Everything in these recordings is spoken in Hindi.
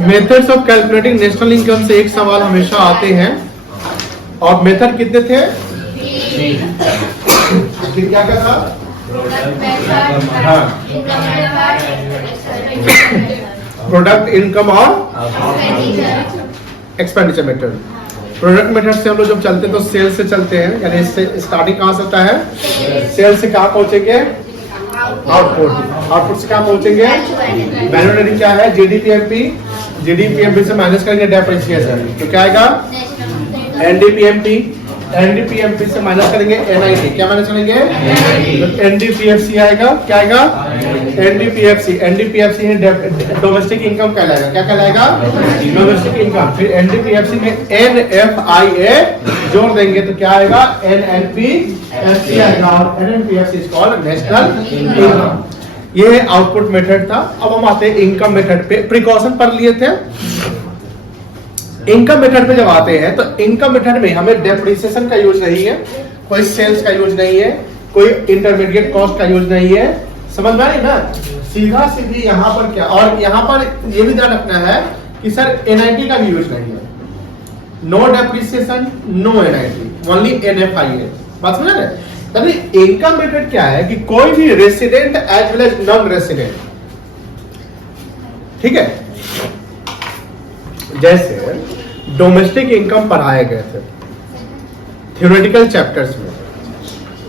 Methods of calculating national income से एक सवाल हमेशा आते हैं, और मेथड कितने थे? क्या क्या था? प्रोडक्ट, इनकम और एक्सपेंडिचर मेथड। प्रोडक्ट मेथड से हम लोग जब चलते हैं तो सेल से चलते हैं, यानी इससे स्टार्टिंग कहाँ से होता है? सेल से कहाँ पहुंचेंगे? आउटपुट। आउटपुट से कहाँ पहुंचेंगे? मैन्युफैक्चरिंग क्या है? जीडीपीएमपी। जीडीपीएमपी से माइनस करेंगे डेप्रिसिएशन, तो क्या आएगा? एनडीपीएमपी। एनडीपीएमपी से माइनस करेंगे एनआईटी। क्या माइनस करेंगे? एनडीपीएफसी आएगा। क्या आएगा? एनडीपीएफसी। एनडीपीएफसी है डोमेस्टिक इनकम कहलाएगा। क्या कहलाएगा? Domestic income. फिर एनडीपीएफसी में एनएफआईए जोड़ देंगे तो क्या आएगा? एनएनपीएफसी आएगा, और एनएनपीएफसी इज कॉल्ड नेशनल इनकम। ये आउटपुट मेथड था। अब हम आते हैं इनकम मेथड पे। प्रिकॉशन पढ़ लिए थे। इनकम मेथड पे जब आते हैं तो इनकम मेथड में हमें डेप्रिसिएशन का यूज नहीं है, कोई सेल्स का यूज नहीं है, कोई इंटरमीडिएट कॉस्ट का यूज नहीं है। समझ में आई ना? सीधा सीधी यहाँ पर क्या, और यहाँ पर ये भी ध्यान रखना है कि सर एनआईटी का भी यूज नहीं है। No depreciation, no NIT, only NFIA. बात समझ रहे? तभी इनकम मेथड क्या है कि कोई भी resident as well as non resident, ठीक है, जैसे डोमेस्टिक इनकम पढ़ाए गए थे थ्योरेटिकल चैप्टर्स में,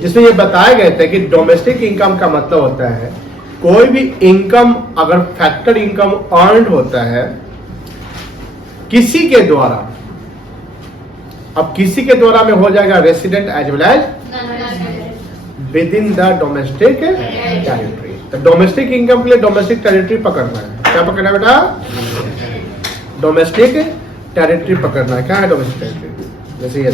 जिसमें ये बताए गए थे कि डोमेस्टिक इनकम का मतलब होता है कोई भी इनकम अगर फैक्टर इनकम अर्न्ड होता है किसी के द्वारा, अब किसी के द्वारा में हो जाएगा resident as well as within the domestic territory. तो डोमेस्टिक इनकम के लिए डोमेस्टिक टेरिटरी पकड़ना है। क्या पकड़ना है बेटा? डोमेस्टिक टेरिटरी पकड़ना है। क्या है डोमेस्टिक टेरिटरी? जैसे ये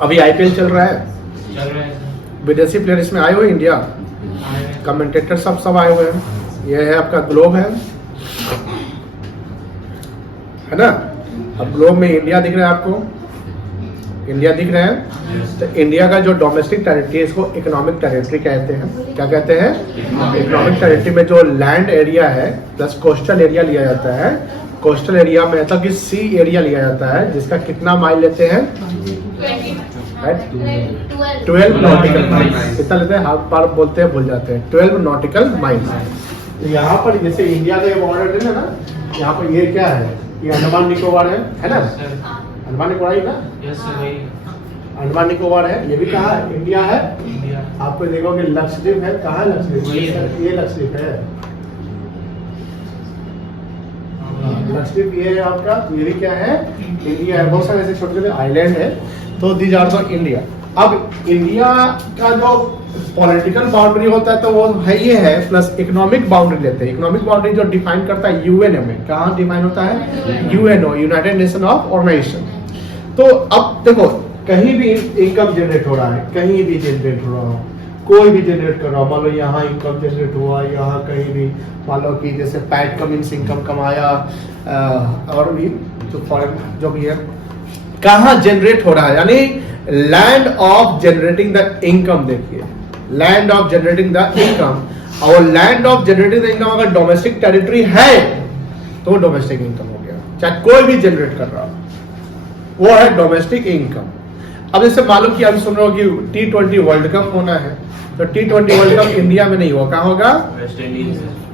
अभी आईपीएल चल रहा है, विदेशी प्लेयर इसमें आए हुए, इंडिया कमेंटेटर सब आए हुए हैं। ये है आपका ग्लोब है ना? अब ग्लोब में इंडिया दिख रहा है आपको, इंडिया दिख रहा है। तो इंडिया का जो डोमेस्टिक टेरिटरी है इसको इकोनॉमिक टेरिटरी कहते हैं। क्या कहते हैं? इकोनॉमिक टेरिटरी में जो लैंड एरिया है प्लस कोस्टल एरिया लिया जाता है। कोस्टल एरिया में मतलब कि सी एरिया लिया जाता है, जिसका कितना माइल लेते हैं? 12 नॉटिकल माइल। कितना लेते हैं? हाफ पार बोलते हैं, भूल जाते हैं। 12 नॉटिकल माइल। तो यहाँ पर जैसे इंडिया का ये बॉर्डर है ना, यहाँ पर ये क्या है? ये अंडमान निकोबार है ना? अंडमान निकोबार ही ना? अंडमान निकोबार है। ये भी कहाँ है? इंडिया है। आपको देखोगे लक्षद्वीप है। कहाँ है लक्षद्वीप? ये लक्षद्वीप है। लक्षद्वीप ये है आपका। ये भी क्या है? इंडिया है। बहुत सारे ऐसे छोटे छोटे आइलैंड है। तो दीज आर द इंडिया। अब इंडिया का जो पॉलिटिकल बाउंड्री होता है तो वो है ये है, प्लस इकोनॉमिक बाउंड्री लेते हैं। इकोनॉमिक बाउंड्री जो डिफाइन करता है यूएनओ में। कहाँ डिफाइन होता है? UNO, united nation of organization. तो अब देखो कहीं भी इनकम जनरेट हो रहा है, कहीं भी जनरेट हो रहा हो, कोई भी जनरेट कर रहा हो, मान लो यहाँ इनकम जनरेट हुआ, यहाँ कहीं भी मान लो कि जैसे पैट कमिंस इनकम कमाया, और भी जो फॉरेन जो भी है, कहाँ जनरेट हो रहा है, यानी land of generating the income. देखिए land of generating the income, और land of generating the income अगर डोमेस्टिक टेरिटरी है तो डोमेस्टिक इनकम हो गया, चाहे कोई भी जनरेट कर रहा हो, वो है डोमेस्टिक इनकम। अब जैसे मालूम कि हम सुन रहे हो कि T20 वर्ल्ड कप होना है, तो T20 वर्ल्ड कप इंडिया में नहीं होगा, कहाँ होगा?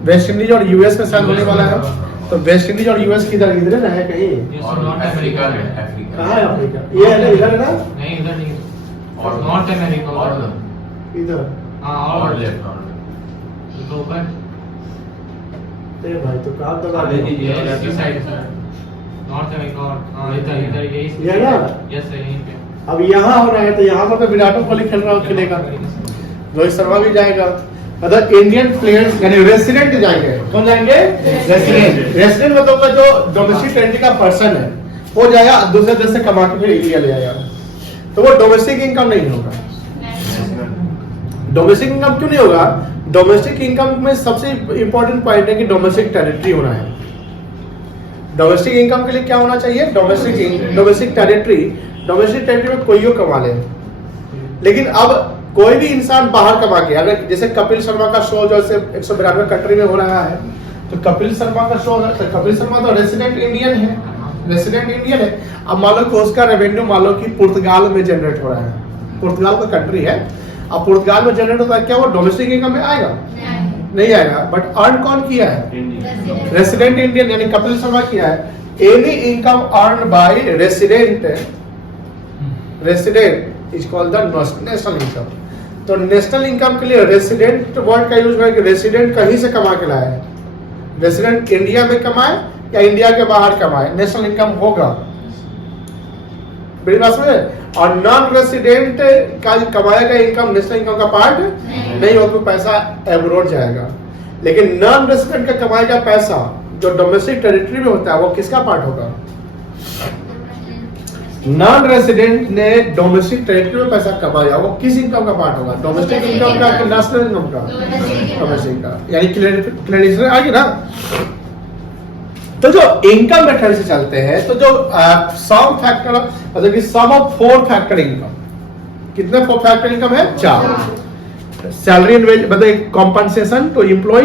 वेस्ट इंडीज और यूएस में शायद होने वाला है। तो वेस्ट इंडीज और यूएस किधर इधर है कहीं? अफ्रीका में। कहाँ है अफ्रीका? ये है इधर है ना? नहीं इधर नहीं, और नॉर्थ अमेरिका और इधर। हां और लेफ्ट तो ऊपर। ए भाई तो कहाँ तक आ गए? ये इस साइड से नॉर्थ अमेरिका और हां इधर ये ना? यस सर यहीं पे। अब यहाँ हो रहा है तो यहाँ पर तो विराट कोहली खेल रहा हो, खेलेगा, रोहित शर्मा भी जाएगा। मतलब इंडियन प्लेयर्स यानी रेसिडेंट जाएंगे। कौन जाएंगे? रेसिडेंट। रेसिडेंट मतलब जो डोमेस्टिक टेरिटरी का पर्सन है वो जाएगा दूसरे देश से कमा के फिर इंडिया ले आएगा। तो वो डोमेस्टिक इनकम नहीं होगा। डोमेस्टिक इनकम क्यों नहीं होगा? डोमेस्टिक इनकम में सबसे इंपॉर्टेंट पॉइंट है कि डोमेस्टिक टेरिटरी होना है। डोमेस्टिक इनकम के लिए क्या होना चाहिए? डोमेस्टिक टेरिटरी में कोई कमा ले। लेकिन अब कोई भी इंसान बाहर कमा के, अगर जैसे कपिल शर्मा का शो जो 192 कंट्री में हो रहा है, तो कपिल शर्मा का शो, कपिल शर्मा तो रेसिडेंट इंडियन है। अब मान लो कि उसका रेवेन्यू मान लो कि पुर्तगाल में जनरेट हो रहा है, पुर्तगाल का कंट्री है, अब पुर्तगाल में जनरेट होता है, क्या वो डोमेस्टिक इनकम में आएगा? नहीं आएगा। बट अर्न कौन किया है? रेसिडेंट इंडियन, यानी कपिल शर्मा किया है। Any income earn by resident is called the national income. तो नेशनल इनकम के लिए रेसिडेंट वर्ड का यूज करके, रेसिडेंट कहीं से कमा के लाए, रेसिडेंट इंडिया में कमाए या इंडिया के बाहर कमाए, नेशनल इनकम होगा। मेरी बात समझे? और नॉन रेसिडेंट का कमाया गया इनकम नेशनल इनकम का पार्ट नहीं होगा, पैसा एब्रोड जाएगा। लेकिन नॉन रेसिडेंट का कमाया गया पैसा जो डोमेस्टिक टेरिटरी में होता है, वो किसका पार्ट होगा? नॉन रेसिडेंट ने डोमेस्टिक टेरिटरी में पैसा कमाया, वो किस इनकम का पार्ट होगा? डोमेस्टिक इनकम का कि नेशनल इनकम का? डोमेस्टिक का। यानी क्लियर आ गया ना? तो जो इनकम मेथड से चलते हैं, तो जो सम फैक्टर, मतलब कि सम ऑफ 4 फैक्टर इनकम, कितने 4 फैक्टर इनकम है? 4। सैलरी एंड वेज, मतलब compensation to employ,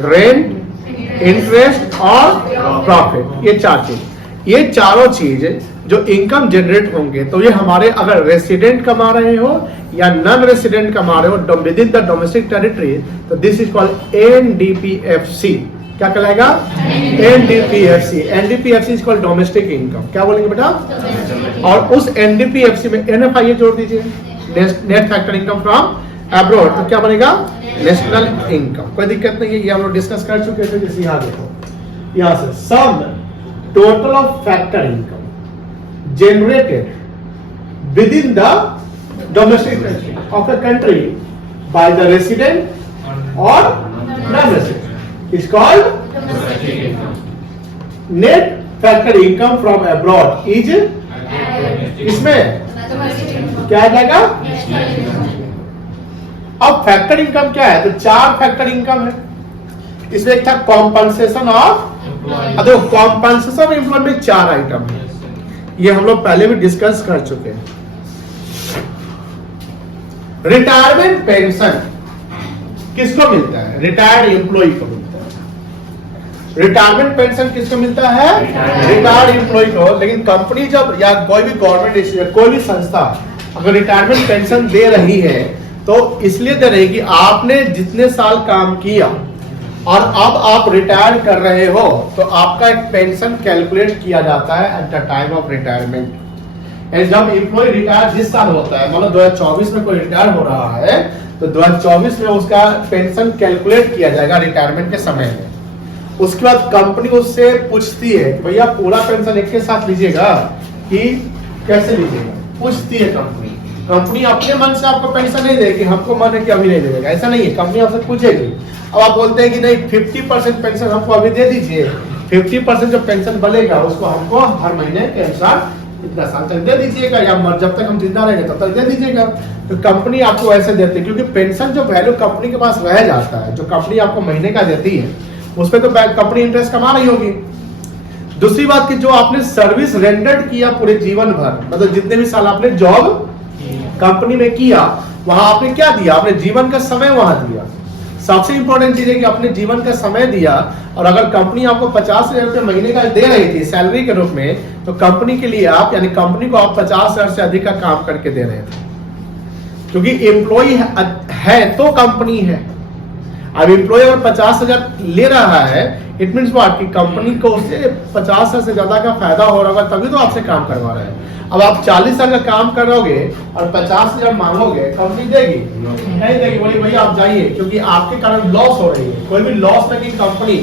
rent, interest और प्रॉफिट, ये 4 चीज, ये चारों चीज जो इनकम जनरेट होंगे, तो ये हमारे अगर रेसिडेंट कमा रहे हो या नॉन रेसिडेंट कमा रहे हो with in the domestic territory, तो दिस इज कॉल्ड एनडीपीएफसी। क्या कहलाएगा? NDPFC. NDPFC is called domestic income. क्या बोलेंगे बेटा? और उस एनडीपीएफसी में एनएफआईए जोड़ दीजिए, net factor income from abroad, तो क्या बनेगा? National income. कोई दिक्कत नहीं है, ये हम लोग डिस्कस कर चुके थे। जैसे यहाँ देखो, यहाँ से sum total of factor income generated within the domestic of the country by the resident or non-resident is called net factor income from abroad is इसमें क्या आ जाएगा? अब फैक्टर इनकम क्या है? तो 4 फैक्टर इनकम है। इसमें एक था कॉम्पनसेशन ऑफ, देखो कॉम्पनसेशन ऑफ एम्प्लॉय में 4 आइटम है, ये हम लोग पहले भी डिस्कस कर चुके हैं। रिटायरमेंट पेंशन किसको मिलता है? रिटायर्ड एम्प्लॉय को मिलता है। रिटायरमेंट पेंशन किसको मिलता है? रिटायर्ड एम्प्लॉय को। लेकिन कंपनी जब या कोई भी गवर्नमेंट या कोई भी संस्था अगर रिटायरमेंट पेंशन दे रही है, तो इसलिए दे रही है कि आपने जितने साल काम किया और अब आप रिटायर कर रहे हो, तो आपका एक पेंशन कैलकुलेट किया जाता है at the time of retirement. जब एम्प्लॉय रिटायर जिस साल होता है, मतलब 2024 में कोई रिटायर हो रहा है, तो 2024 में उसका पेंशन कैलकुलेट किया जाएगा रिटायरमेंट के समय में। उसके बाद कंपनी उससे पूछती है कि भैया पूरा पेंशन एक के साथ लीजिएगा कि कैसे लीजिएगा? पूछती है कंपनी। कंपनी अपने मन से आपको पेंशन नहीं देगी, हमको मन है कि अभी नहीं देगा, ऐसा नहीं है। कंपनी आपसे पूछेगी। अब आप बोलते हैं कि नहीं 50% पेंशन हमको अभी दे दीजिए, 50% जो पेंशन बनेगा उसको हमको हर महीने के अनुसार इतना साल तक दे दीजिएगा, या जब तक हम जिंदा रहेंगे तब तक दे दीजिएगा। तो कंपनी आपको ऐसे देती है, क्योंकि पेंशन जो वैल्यू कंपनी के पास रह जाता है, जो कंपनी आपको महीने का देती है, उस पर तो कंपनी इंटरेस्ट कमा रही होगी। दूसरी बात कि जो आपने सर्विस रेंडर्ड किया पूरे जीवन भर, मतलब जितने भी साल आपने जॉब कंपनी में किया, वहां आपने क्या दिया? आपने जीवन का समय वहां दिया। सबसे इंपॉर्टेंट चीज है कि अपने जीवन का समय दिया। और अगर कंपनी आपको 50,000 रुपये महीने का दे रही थी सैलरी के रूप में, तो कंपनी के लिए आप, यानी कंपनी को आप 50,000 से अधिक का काम करके दे रहे थे, क्योंकि एम्प्लॉय है तो कंपनी है। अब एम्प्लॉय अगर 50,000 ले रहा है, इट मीन्स व्हाट कि कंपनी को उससे 50,000 से ज्यादा का फायदा हो रहा होगा, तभी तो आपसे काम करवा रहे हैं। अब आप 40,000 का काम करोगे और 50,000 मांगोगे, कंपनी देगी? नहीं देगी, बोली भैया आप जाइए, क्योंकि आपके कारण लॉस हो रही है। कोई भी लॉस मेकिंग कंपनी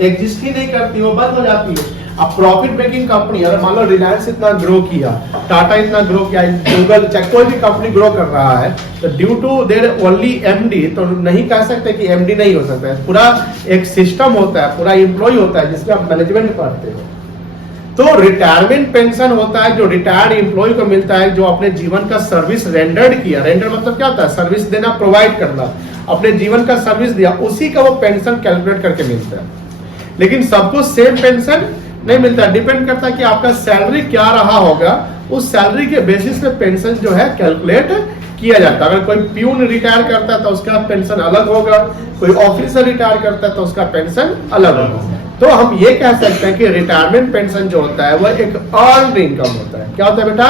एग्जिस्ट ही नहीं करती, वो बंद हो जाती है। अब प्रॉफिट मेकिंग कंपनी, अगर मान लो रिलायंस इतना ग्रो किया, टाटा इतना ग्रो किया, गूगल, चाहे कोई भी कंपनी ग्रो कर रहा है, तो due to there only MD, तो नहीं कह सकते कि एमडी नहीं हो सकता है। पूरा एक सिस्टम होता है, पूरा एम्प्लॉय होता है जिसमें आप मैनेजमेंट करते हो। तो रिटायरमेंट पेंशन होता है जो रिटायर्ड एम्प्लॉय को मिलता है, जो अपने जीवन का सर्विस रेंडर्ड किया। रेंडर मतलब क्या होता है? सर्विस देना, प्रोवाइड करना, अपने जीवन का सर्विस दिया, उसी का वो पेंशन कैलकुलेट करके मिलता है। लेकिन सबको सेम पेंशन नहीं मिलता, डिपेंड करता है कि आपका सैलरी क्या रहा होगा, उस सैलरी के बेसिस पे पेंशन जो है कैलकुलेट किया जाता है। अगर कोई प्यून रिटायर करता है तो उसका पेंशन अलग होगा, कोई ऑफिसर रिटायर करता है तो उसका पेंशन अलग होगा। तो हम ये कह सकते हैं कि रिटायरमेंट पेंशन जो होता है वह एक अर्न इनकम होता है। क्या होता है बेटा?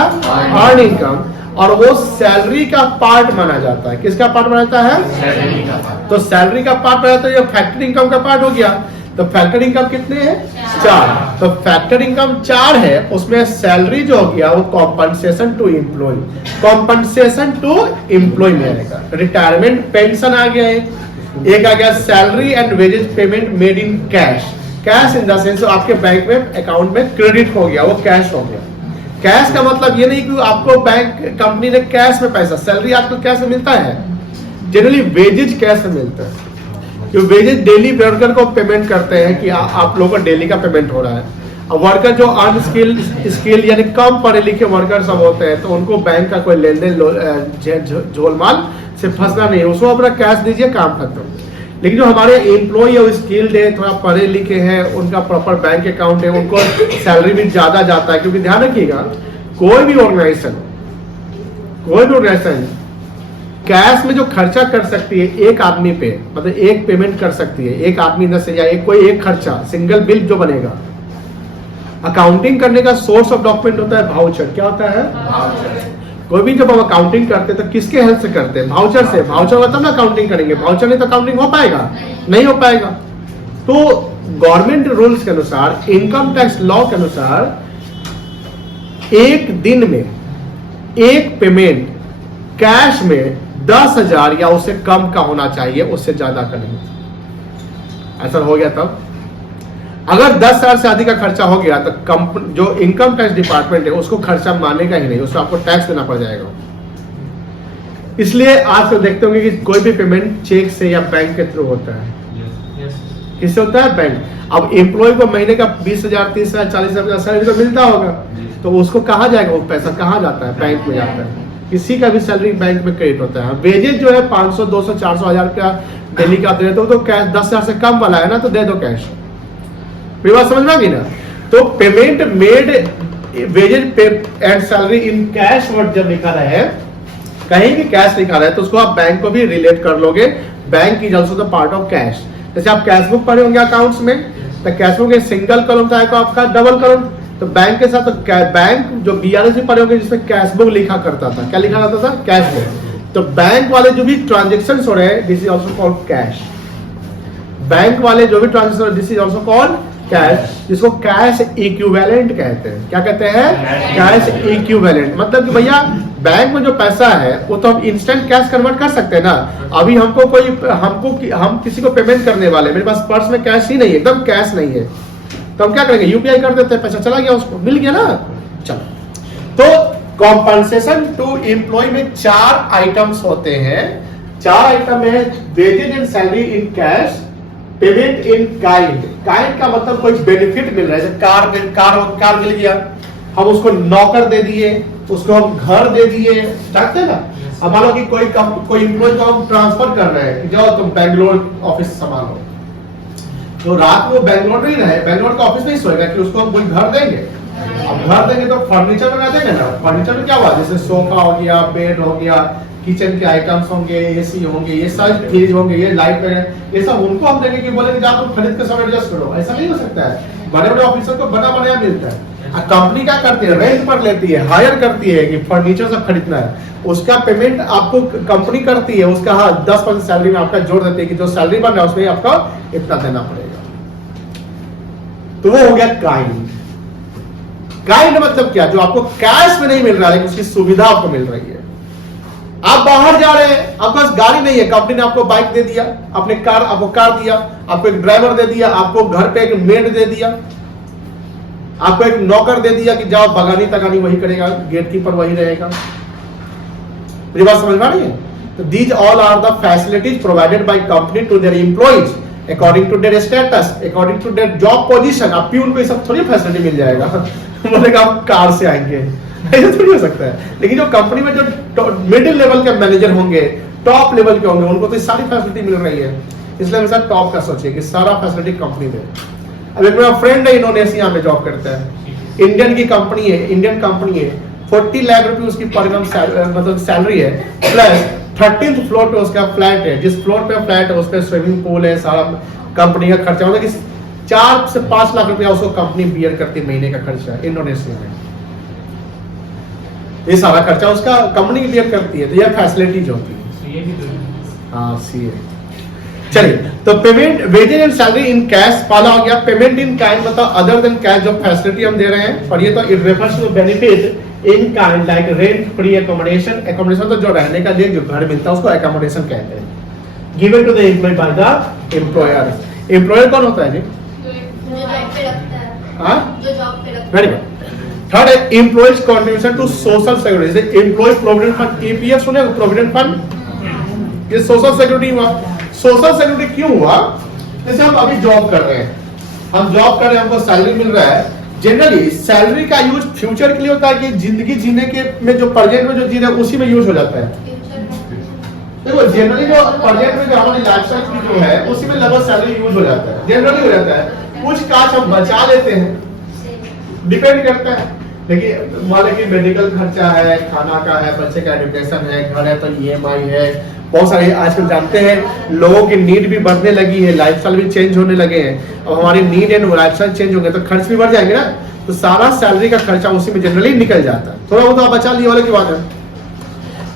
Earn income. और वो सैलरी का पार्ट माना जाता है। किसका पार्ट माना जाता है? सैलरी का पार्ट। तो सैलरी का पार्ट माना जाता है, ये फैक्टर इनकम का पार्ट हो गया। तो फैक्टर इनकम कितने हैं? 4। तो फैक्टर इनकम 4 है, उसमें सैलरी जो हो गया वो compensation to employ, compensation to employ में आएगा। रिटायरमेंट पेंशन आ गया है, एक आ गया salary and wages payment made in cash. Cash in the sense आपके बैंक में अकाउंट में क्रेडिट हो गया, वो कैश हो गया। कैश का मतलब ये नहीं कि आपको बैंक कंपनी ने कैश में पैसा, सैलरी आपको कैश में मिलता है, जनरली वेजेज कैश में मिलता है। जो वेजेज डेली वर्कर को पेमेंट करते हैं कि आप लोगों का डेली का पेमेंट हो रहा है। अब वर्कर जो अनस्किल यानी कम पढ़े लिखे वर्कर सब होते हैं तो उनको बैंक का कोई लेन देन झोलमाल से फंसना नहीं है, उसको अपना कैश दीजिए, काम खत्म। लेकिन जो हमारे एम्प्लॉय है, स्किल्ड है, थोड़ा पढ़े लिखे हैं, उनका प्रॉपर बैंक अकाउंट है, उनको सैलरी भी ज्यादा जाता है। क्योंकि ध्यान रखिएगा, कोई भी ऑर्गेनाइजेशन कैश में जो खर्चा कर सकती है एक आदमी पे, मतलब एक पेमेंट कर सकती है एक आदमी न से, या कोई एक खर्चा सिंगल बिल जो बनेगा, अकाउंटिंग करने का सोर्स ऑफ डॉक्यूमेंट होता है वाउचर। क्या होता है? कोई भी जब हम अकाउंटिंग करते हैं तो किसके हेल्प से करते हैं? वाउचर से। वाउचर मतलब ना अकाउंटिंग करेंगे, वाउचर नहीं तो अकाउंटिंग हो पाएगा? नहीं हो पाएगा। तो गवर्नमेंट रूल्स के अनुसार, इनकम टैक्स लॉ के अनुसार, एक दिन में एक पेमेंट कैश में 10,000 या उससे कम का होना चाहिए, उससे ज्यादा का नहीं। ऐसा हो गया तब अगर 10,000 से अधिक का खर्चा हो गया तो जो इनकम टैक्स डिपार्टमेंट है उसको खर्चा मानेगा ही नहीं, उसको आपको टैक्स देना पड़ जाएगा। इसलिए आज तो देखते होंगे कि कोई भी पेमेंट चेक से या बैंक के थ्रू होता है। किससे होता है? बैंक। अब एम्प्लॉय को महीने का 20,000, 30,000, 40,000 सैलरी तो मिलता होगा, तो उसको कहा जाएगा, वो पैसा कहाँ जाता है? बैंक में जाता है। किसी का भी सैलरी बैंक में क्रेडिट होता है। वेजेज जो है 500, 200, 400 हजार का डेली का आते हैं, तो कैश 10,000 से कम वाला है ना, तो दे दो कैश। मेरी बात समझ में आ गई ना? तो payment made wages and salary in cash word जब लिखा रहा है, कहीं भी कैश लिखा रहा है, तो उसको आप बैंक को भी रिलेट कर लोगे। Bank is also the part of cash. जैसे आप कैश बुक पढ़े होंगे अकाउंट्स में, तो कैश बुक एक सिंगल कॉलम था आपका, डबल कॉलम। तो बैंक के साथ तो बैंक जो BRS में पढ़े होंगे जिसमें कैश बुक लिखा करता था, क्या लिखा जाता था? Cash book. तो बैंक वाले जो भी ट्रांजेक्शन हो रहे हैं, this is also called cash. Bank वाले जो भी ट्रांजेक्शन हो रहे हैं, this is also called cash, जिसको कैश इक्विवेलेंट कहते हैं। क्या कहते हैं? Cash equivalent. मतलब कि भैया बैंक में जो पैसा है वो तो हम इंस्टेंट कैश कन्वर्ट कर सकते हैं ना। अभी हम किसी को पेमेंट करने वाले, मेरे पास पर्स में कैश ही नहीं है, एकदम कैश नहीं है, तो हम क्या करेंगे? UPI कर देते हैं, पैसा चला गया, उसको मिल गया ना। चलो, तो कॉम्पनसेशन टू एम्प्लॉय में 4 आइटम्स होते हैं। 4 आइटम है wages and salary in cash, payment in kind. Kind का मतलब कोई बेनिफिट मिल रहा है, जैसे कार मिल गया, हम उसको नौकर दे दिए, उसको हम घर दे दिए, जानते हैं ना। अब मान लो कि कोई एम्प्लॉय को हम ट्रांसफर कर रहे हैं कि जाओ तुम बैंगलोर ऑफिस संभालो, तो रात को बैंगलोर नहीं रहे, बैंगलोर का ऑफिस नहीं सोएगा कि उसको हम कोई घर देंगे। अब घर देंगे तो फर्नीचर बना देंगे ना। फर्नीचर में क्या हुआ? जैसे सोफा हो गया, बेड हो गया, किचन के आइटम्स होंगे, AC होंगे, ये सब फ्रिज होंगे, ये लाइट वगैरह, ये सब उनको हम देंगे कि बोले कि जाओ तुम खरीद के सब एडजस्ट करो। ऐसा नहीं हो सकता है। बड़े बड़े ऑफिसर को बना बनाया मिलता है। कंपनी क्या करती है? रेंट पर लेती है, हायर करती है कि फर्नीचर सब खरीदना है, उसका पेमेंट आपको कंपनी करती है, उसका 10% सैलरी में आपका जोड़ देती है कि जो सैलरी बन रहा है उसमें आपका इतना देना पड़ेगा। तो वो हो गया काइंड। काइंड मतलब क्या? जो आपको कैश में नहीं मिल रहा है लेकिन उसकी सुविधा आपको मिल रही है। आप बाहर जा रहे हैं, आपके पास गाड़ी नहीं है, कंपनी ने आपको बाइक दे दिया, आपको कार दिया, आपको एक ड्राइवर दे दिया, आपको घर पे एक मेड दे दिया, आपको एक नौकर दे दिया कि जाओ बगानी तगानी वही करेगा, गेट कीपर वही रहेगा। मेरी बात समझ में आ रही है? तो these all are the facilities provided by company to their employees according to their status, according to their job position. अब प्यून को ये सब थोड़ी फैसिलिटी मिल जाएगा बोलेगा आप कार से आएंगे, ऐसा थोड़ी हो सकता है। लेकिन जो कंपनी में जो मिडिल लेवल के मैनेजर होंगे, टॉप लेवल के होंगे, उनको तो सारी फैसिलिटी मिल रही है। इसलिए हमेशा टॉप का सोचिए कि सारा फैसिलिटी कंपनी में। अब एक मेरा फ्रेंड है इंडोनेशिया में जॉब करता है, इंडियन की कंपनी है, इंडियन कंपनी है, 40 लाख रुपए उसकी पर मंथ मतलब सैलरी है, प्लस 13th फ्लोर पे उसका फ्लैट है। जिस फ्लोर पे फ्लैट है उस पे स्विमिंग पूल है, सारा कंपनी का खर्चा, मतलब कि 4 से 5 लाख रुपया उसको कंपनी बियर करती है महीने का खर्चा है इंडोनेशिया में। ये सारा खर्चा उसका कंपनी बियर करती है। तो यह फैसिलिटीज होती है। हाँ सीए। चलिए, तो payment, wages and salary in cash पहला हो गया। पेमेंट इन काइंड मतलब अदर देन कैश जो फैसिलिटी हम दे रहे हैं, और ये तो it refers to benefit in kind like rent free accommodation. Accommodation तो जो रहने का लिए जो घर मिलता है उसको एकोमोडेशन कहते हैं, given to the employ by the employer. Employer कौन होता है जी? Very good. थर्ड है employees contribution to social security. Employ provident fund, EPF सुने, प्रोविडेंट फंड, ये सोशल सिक्योरिटी हुआ। सोशल सिक्योरिटी क्यों हुआ? जैसे हम अभी जॉब कर रहे हैं, हम जॉब कर रहे हैं, हमको सैलरी मिल रहा है। जनरली सैलरी का यूज फ्यूचर के लिए होता है कि जिंदगी जीने के में जो प्रेजेंट में जो जी रहे हैं उसी में यूज हो जाता है। देखो जनरली जो प्रेजेंट में जो हमारी लाइफस्टाइल की जो है उसी में लगभग सैलरी यूज हो जाता है, जनरली हो जाता है। कुछ काश हम बचा लेते हैं, डिपेंड करता है। देखिए मान लीजिए मेडिकल खर्चा है, खाना का है, बच्चे का एजुकेशन है, घर है तो ईएमआई है, बहुत सारे आजकल जानते हैं लोगों की नीड भी बढ़ने लगी है, लाइफस्टाइल भी चेंज होने लगे हैं। अब हमारी नीड एंड लाइफस्टाइल चेंज होंगे तो खर्च भी बढ़ जाएंगे ना, तो सारा सैलरी का खर्चा उसी में जनरली निकल जाता है। थोड़ा बहुत आप बचा लिए वाले की बात है।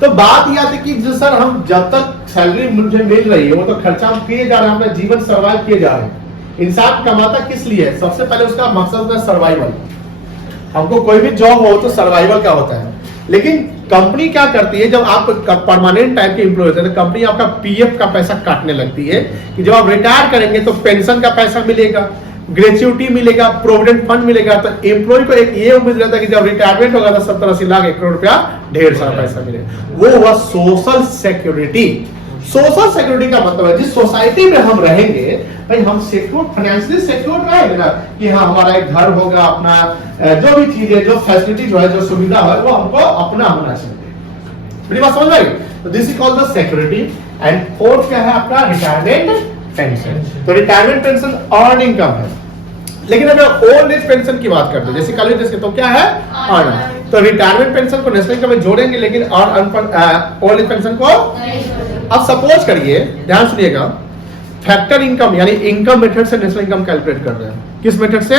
तो बात यह आती कि जो सर हम जब तक सैलरी मुझे मिल रही है वो तो खर्चा हम किए जा रहे हैं, अपना जीवन सर्वाइव किए जा रहे हैं। इंसान कमाता किस लिए है? सबसे पहले उसका मकसद होता है सर्वाइवल। हमको कोई भी जॉब हो तो सर्वाइवल का होता है। लेकिन कंपनी क्या करती है, जब आप परमानेंट टाइप के एम्प्लॉय होते हैं तो कंपनी आपका पीएफ का पैसा काटने लगती है कि जब आप रिटायर करेंगे तो पेंशन का पैसा मिलेगा, ग्रेच्युटी मिलेगा, प्रोविडेंट फंड मिलेगा। तो एम्प्लॉय को एक ये उम्मीद रहता है कि जब रिटायरमेंट होगा तो 70-80 लाख 1 करोड़ रुपया ढेर सारा पैसा मिलेगा। वो हुआ सोशल सिक्योरिटी। सोशल सिक्योरिटी का मतलब है जिस सोसाइटी में हम रहेंगे भाई हम सिक्योर, फाइनेंशियली सिक्योर रहेंगे ना, कि हाँ हमारा एक घर होगा, अपना जो भी चीज है, जो फैसिलिटी जो है, जो सुविधा है वो हमको अपना होना चाहिए। मेरी बात समझ आई? तो this is called the security. And fourth क्या है आपका? Retirement pension. तो रिटायरमेंट पेंशन अर्न इनकम है। लेकिन अगर ओल्ड एज पेंशन की बात करते हैं, जैसे कॉलेज के, तो क्या है? अर्न। तो रिटायरमेंट पेंशन को नेशनल इनकम में जोड़ेंगे, लेकिन ओल्ड एज पेंशन को अब सपोज करिए, ध्यान सुनिएगा, फैक्टर इनकम यानी इनकम मेथड से नेशनल इनकम कैलकुलेट कर रहे हैं। किस मेथड से?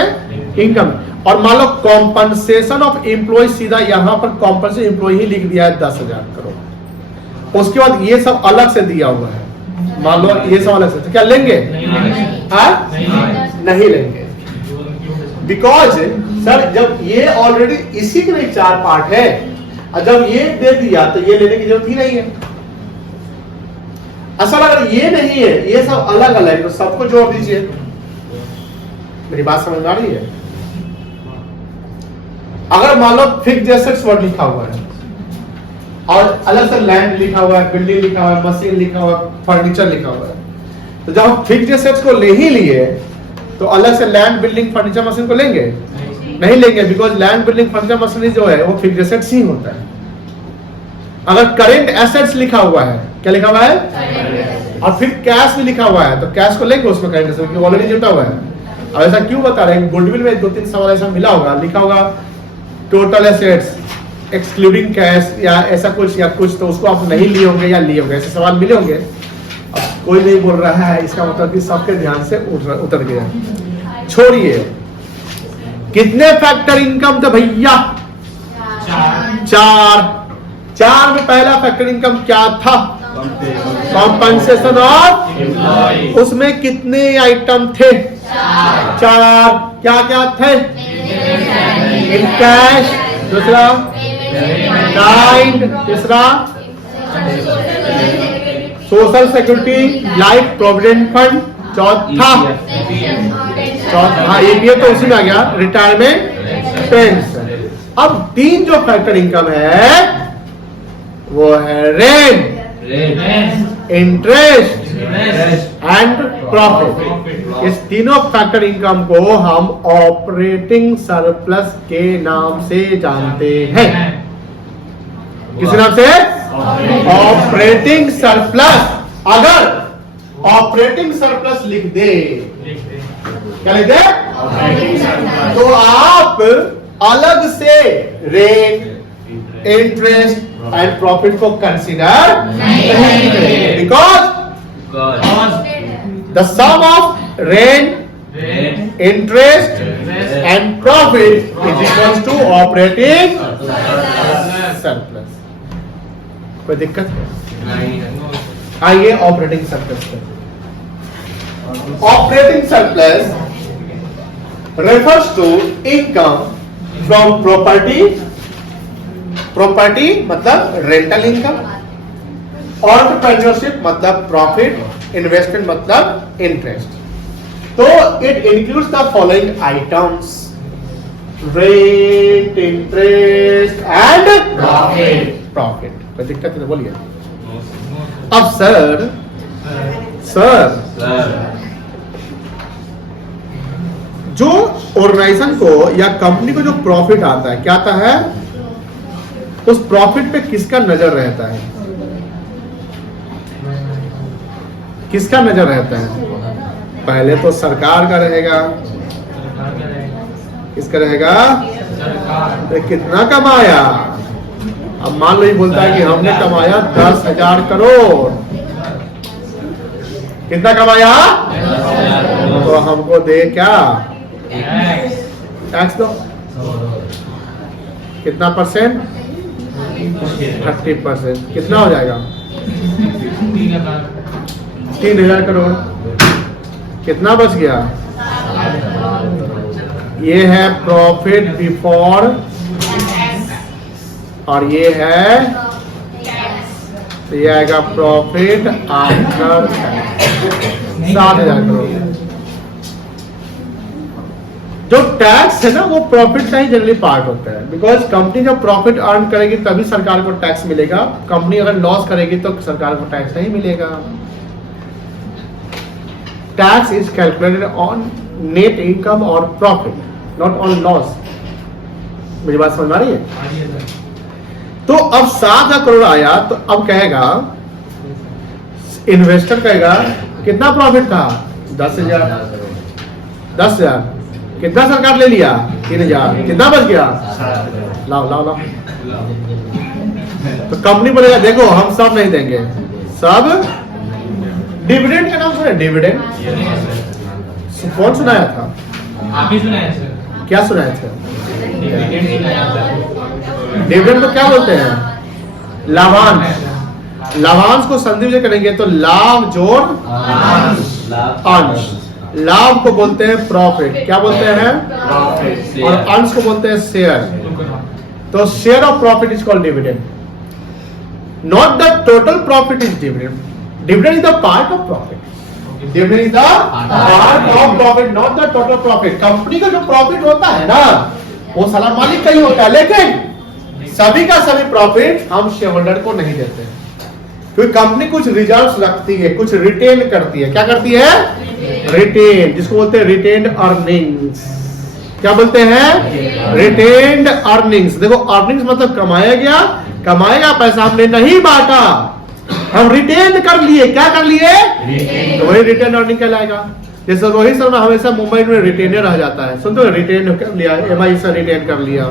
इनकम। और मान लो कॉम्पनसेशन ऑफ एम्प्लॉय, सीधा यहां पर कॉम्पनसेशन एम्प्लॉय ही लिख दिया है 10,000 करोड़। उसके बाद ये सब अलग से दिया हुआ है, मान लो ये सब अलग से, तो क्या लेंगे? नहीं लेंगे। बिकॉज सर जब ये ऑलरेडी इसी के लिए 4 पार्ट है, और जब ये दे दिया तो ये लेने की जरूरत ही नहीं है। असल अगर ये नहीं है, ये सब अलग अलग, तो सबको जोड़ दीजिए। मेरी बात समझ आ रही है? अगर मान लो फिक्स्ड एसेट्स वर्ड लिखा हुआ है और अलग से लैंड लिखा हुआ है, बिल्डिंग लिखा हुआ है, मशीन लिखा हुआ है, फर्नीचर लिखा हुआ है, तो जब हम फिक्स्ड एसेट्स को ले ही लिए तो अलग से लैंड, बिल्डिंग, फर्नीचर, मशीन को लेंगे? नहीं लेंगे। Because land, building, furniture, machinery जो है वो फिक्स्ड एसेट्स ही होता है। अगर करेंट एसेट्स लिखा हुआ है, क्या लिखा हुआ है? और फिर कैश भी लिखा हुआ है, तो कैश को लेंगे उसमें करेंट एसेट्स, ऑलरेडी जुटा हुआ है। अब ऐसा क्यों बता रहे हैं? गुडविल में 2-3 सवाल ऐसा मिला होगा, लिखा होगा टोटल एसेट्स एक्सक्लूडिंग कैश या ऐसा कुछ या कुछ, तो उसको आप नहीं लिए होंगे या लिए होंगे, ऐसे सवाल मिले होंगे। अब कोई नहीं बोल रहा है, इसका मतलब कि सबके ध्यान से उतर गया। छोड़िए, कितने फैक्टर इनकम थे भैया? 4 में पहला फैक्टर इनकम क्या था? Compensation of employ. उसमें कितने आइटम थे? 4। क्या क्या थे? इन कैश, दूसरा काइंड, तीसरा social security life provident fund, चौथा ईपीएफ तो उसी में आ गया, रिटायरमेंट पेंशन। अब 3 जो फैक्टर इनकम है वो है रेंट, इंटरेस्ट एंड प्रॉफिट। इस तीनों फैक्टर इनकम को हम ऑपरेटिंग सरप्लस के नाम से जानते हैं। किस नाम से? Operating surplus. अगर ऑपरेटिंग सरप्लस लिख दे, क्या लिख दे? तो आप अलग से रेट, इंटरेस्ट एंड प्रॉफिट को कंसीडर नहीं करेंगे, because the sum of rent, interest and profit is equal to operating surplus. कोई दिक्कत है? आइए ऑपरेटिंग सरप्लस पे। Operating surplus refers to income from property, property मतलब रेंटल इनकम, एंटरप्रेन्योरशिप मतलब प्रॉफिट, इन्वेस्टमेंट मतलब इंटरेस्ट। तो it includes the following items: rent, interest and profit. कोई दिक्कत है तो बोलिए। अब सर जो ऑर्गेनाइजेशन को या कंपनी को जो प्रॉफिट आता है, क्या आता है? उस प्रॉफिट पे किसका नजर रहता है? किसका नजर रहता है? पहले तो सरकार का रहेगा। किसका रहेगा? तो कितना कमाया? अब मान लो ये बोलता है कि हमने कमाया 10,000 करोड़। कितना कमाया? तो हमको दे क्या? टैक्स दो। कितना परसेंट? 30%। कितना हो जाएगा? 3,000 करोड़। कितना बच गया? ये है प्रॉफिट बिफोर और ये है, तो ये आएगा प्रॉफिट आफ्टर 7,000 करोड़। जो टैक्स है ना वो प्रॉफिट का ही जनरली पार्ट होता है, बिकॉज कंपनी जब प्रॉफिट अर्न करेगी तभी सरकार को टैक्स मिलेगा। कंपनी अगर लॉस करेगी तो सरकार को टैक्स नहीं मिलेगा। Tax is calculated on net income और प्रॉफिट, नॉट ऑन लॉस। मेरी बात समझ आ रही है? तो अब 7,000 करोड़ आया तो अब कहेगा, इन्वेस्टर कहेगा कितना प्रॉफिट था? 10,000। 10,000 कितना सरकार ले लिया? 3,000। कितना बच गया? लाओ लाओ लाओ। तो कंपनी बोलेगा देखो हम सब नहीं देंगे, सब डिविडेंड का नाम सुना? डिविडेंड कौन सुनाया था? आप ही सुनाया सर। क्या सुनाया था? डिविडेंड को क्या बोलते हैं? लाभांश। लाभांश को संधि से करेंगे तो लाभ जोड़ अंश। लाभ को बोलते हैं प्रॉफिट। क्या बोलते हैं? प्रॉफिट। और अंश को बोलते हैं शेयर। तो share of profit is called dividend. Not the total profit is dividend. Dividend is the part of profit. Dividend is the part of profit, not the total profit. Company का जो प्रॉफिट होता है ना वो साला मालिक का ही होता है, लेकिन सभी का सभी प्रॉफिट हम शेयर होल्डर को नहीं देते, क्योंकि कंपनी कुछ रिजर्व्स रखती है, कुछ रिटेन करती है। क्या करती है? रिटेन, जिसको बोलते हैं रिटेन्ड अर्निंग्स। क्या बोलते हैं? Retained earnings. देखो अर्निंग्स मतलब कमाया गया, कमाएगा पैसा हमने नहीं बांटा, हम रिटेन कर लिए। क्या कर लिए? तो वही रिटेन अर्निंग कहलाएगा। जैसे रोहित शर्मा हमेशा मुंबई में रिटेनर रह जाता है, सुनते हो? रिटेन कर लिया, MI से रिटेन कर लिया,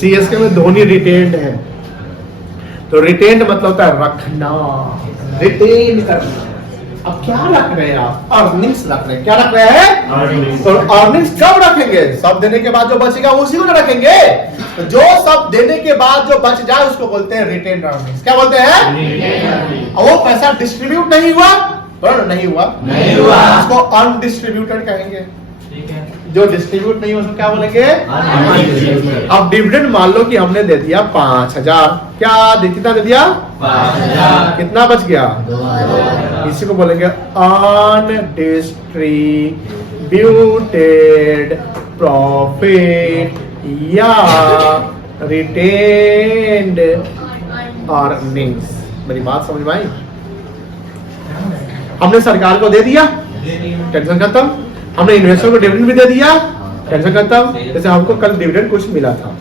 CSK में धोनी रिटेन्ड है। तो रिटेन्ड मतलब होता है रखना, रिटेन करना। अब क्या रख रहे हैं आप? अर्निंग्स रख रहे हैं। क्या रख रहे हैं? तो अर्निंग्स कब रखेंगे? सब देने के बाद जो बचेगा उसी को रखेंगे। तो जो सब देने के बाद जो बच जाए उसको बोलते हैं रिटेन्ड अर्निंग्स। क्या बोलते हैं? और वो पैसा डिस्ट्रीब्यूट नहीं हुआ, नहीं हुआ, उसको अनडिस्ट्रीब्यूटेड कहेंगे। ठीक है। जो डिस्ट्रीब्यूट नहीं हो उसको क्या बोलेंगे? अब डिविडेंड मान लो कि हमने दे दिया 5,000। कितना दे दिया? 5,000। कितना बच गया? 2,000। इसी को बोलेंगे अनडिस्ट्रीब्यूटेड प्रॉफिट या रिटेन्ड अर्निंग्स। मेरी बात समझ में आई? हमने सरकार को दे दिया, टेंशन खत्म। हमने इन्वेस्टर को डिविडेंड भी दे दिया, टेंशन खत्म। जैसे हमको कल डिविडेंड कुछ मिला था,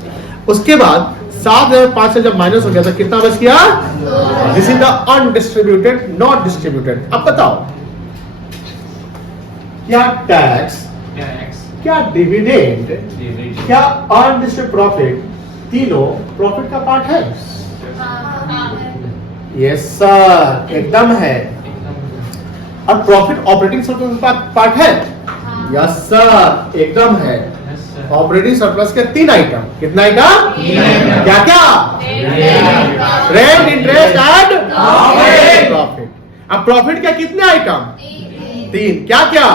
उसके बाद 7,500 जब माइनस हो गया तो कितना बच गया? This is the undistributed, not distributed. अब बताओ, क्या टैक्स, क्या डिविडेंड, क्या अनडिस्ट्रीब्यूटेड प्रॉफिट, तीनों प्रॉफिट का पार्ट है? यस सर, एकदम है। और प्रॉफिट ऑपरेटिंग सरप्लस का पार्ट है? यस सर, एकदम है। ऑपरेटिंग सरप्लस के 3 आइटम, कितना आइटम? क्या क्या? Rent, interest and profit. अब प्रॉफिट के कितने आइटम? 3। क्या क्या?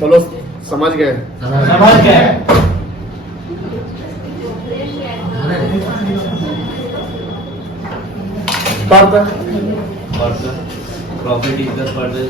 चलो समझ गए, Profit is the further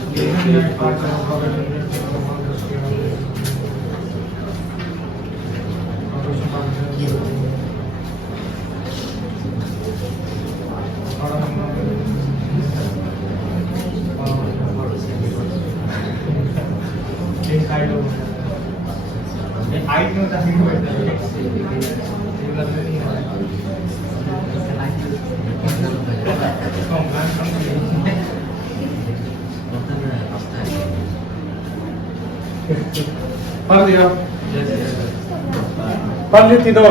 पढ़ लिया, पढ़ ली तीनों,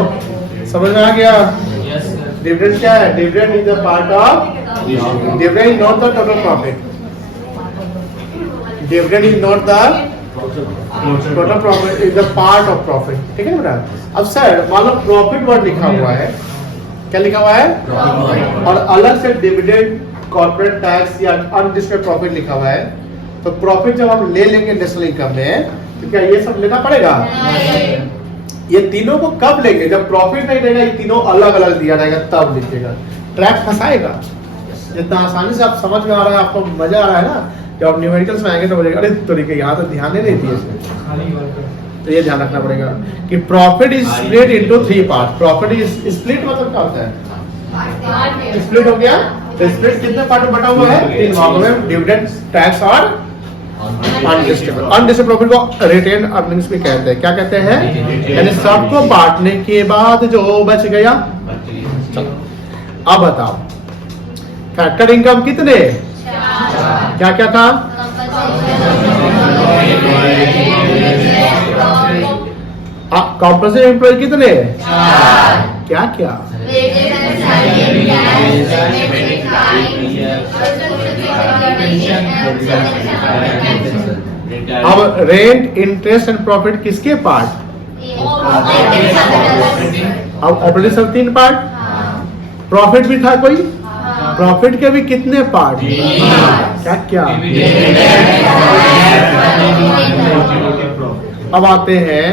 समझ में आ गया? डिविडेंड क्या है? Dividend is the part of, dividend is not the total profit, dividend is not the total profit, is the part of profit. ठीक है बेटा? अब सर मान लो प्रॉफिट वर्ड लिखा हुआ है, क्या लिखा हुआ है? और अलग से डिविडेंड, कॉर्पोरेट टैक्स या अनडिस्ट्रीब्यूटेड प्रॉफिट लिखा हुआ है, तो प्रॉफिट जब हम ले लेंगे नेशनल इनकम में, तो क्या ये सब लेना पड़ेगा? ये तीनों को कब लेंगे? जब प्रॉफिट नहीं देगा, ये तीनों अलग अलग दिया जाएगा तब लिखेगा। ट्रैक फंसाएगा। जितना आसानी से आप समझ में आ रहा है, आपको मजा आ रहा है ना, जब आप न्यूमेरिकल्स में आएंगे तो बोलेगा अरे तरीके यहाँ तो ध्यान ही नहीं दिए इसमें। तो ये ध्यान रखना पड़ेगा कि profit is split into 3 part. Profit is split मतलब क्या होता है? स्प्लिट हो गया, तो स्प्लिट कितने पार्ट में बटा हुआ है? 3 भागों में, डिविडेंड, टैक्स और अनडिस्ट्रीब्यूटेड। अनडिस्ट्रीब्यूटेड प्रॉफिट को रिटेन अर्निंग्स भी कहते हैं। क्या कहते हैं? यानी सबको बांटने के बाद जो बच गया। अब बताओ, फैक्टर इनकम कितने? क्या क्या था? कॉम्पल्सरी एम्प्लॉय कितने? क्या क्या? अब रेंट, इंटरेस्ट एंड प्रॉफिट किसके पार्ट? अब ऑपरेटिंग सब 3 पार्ट। प्रॉफिट भी था कोई? प्रॉफिट के भी कितने पार्ट? क्या क्या? अब आते हैं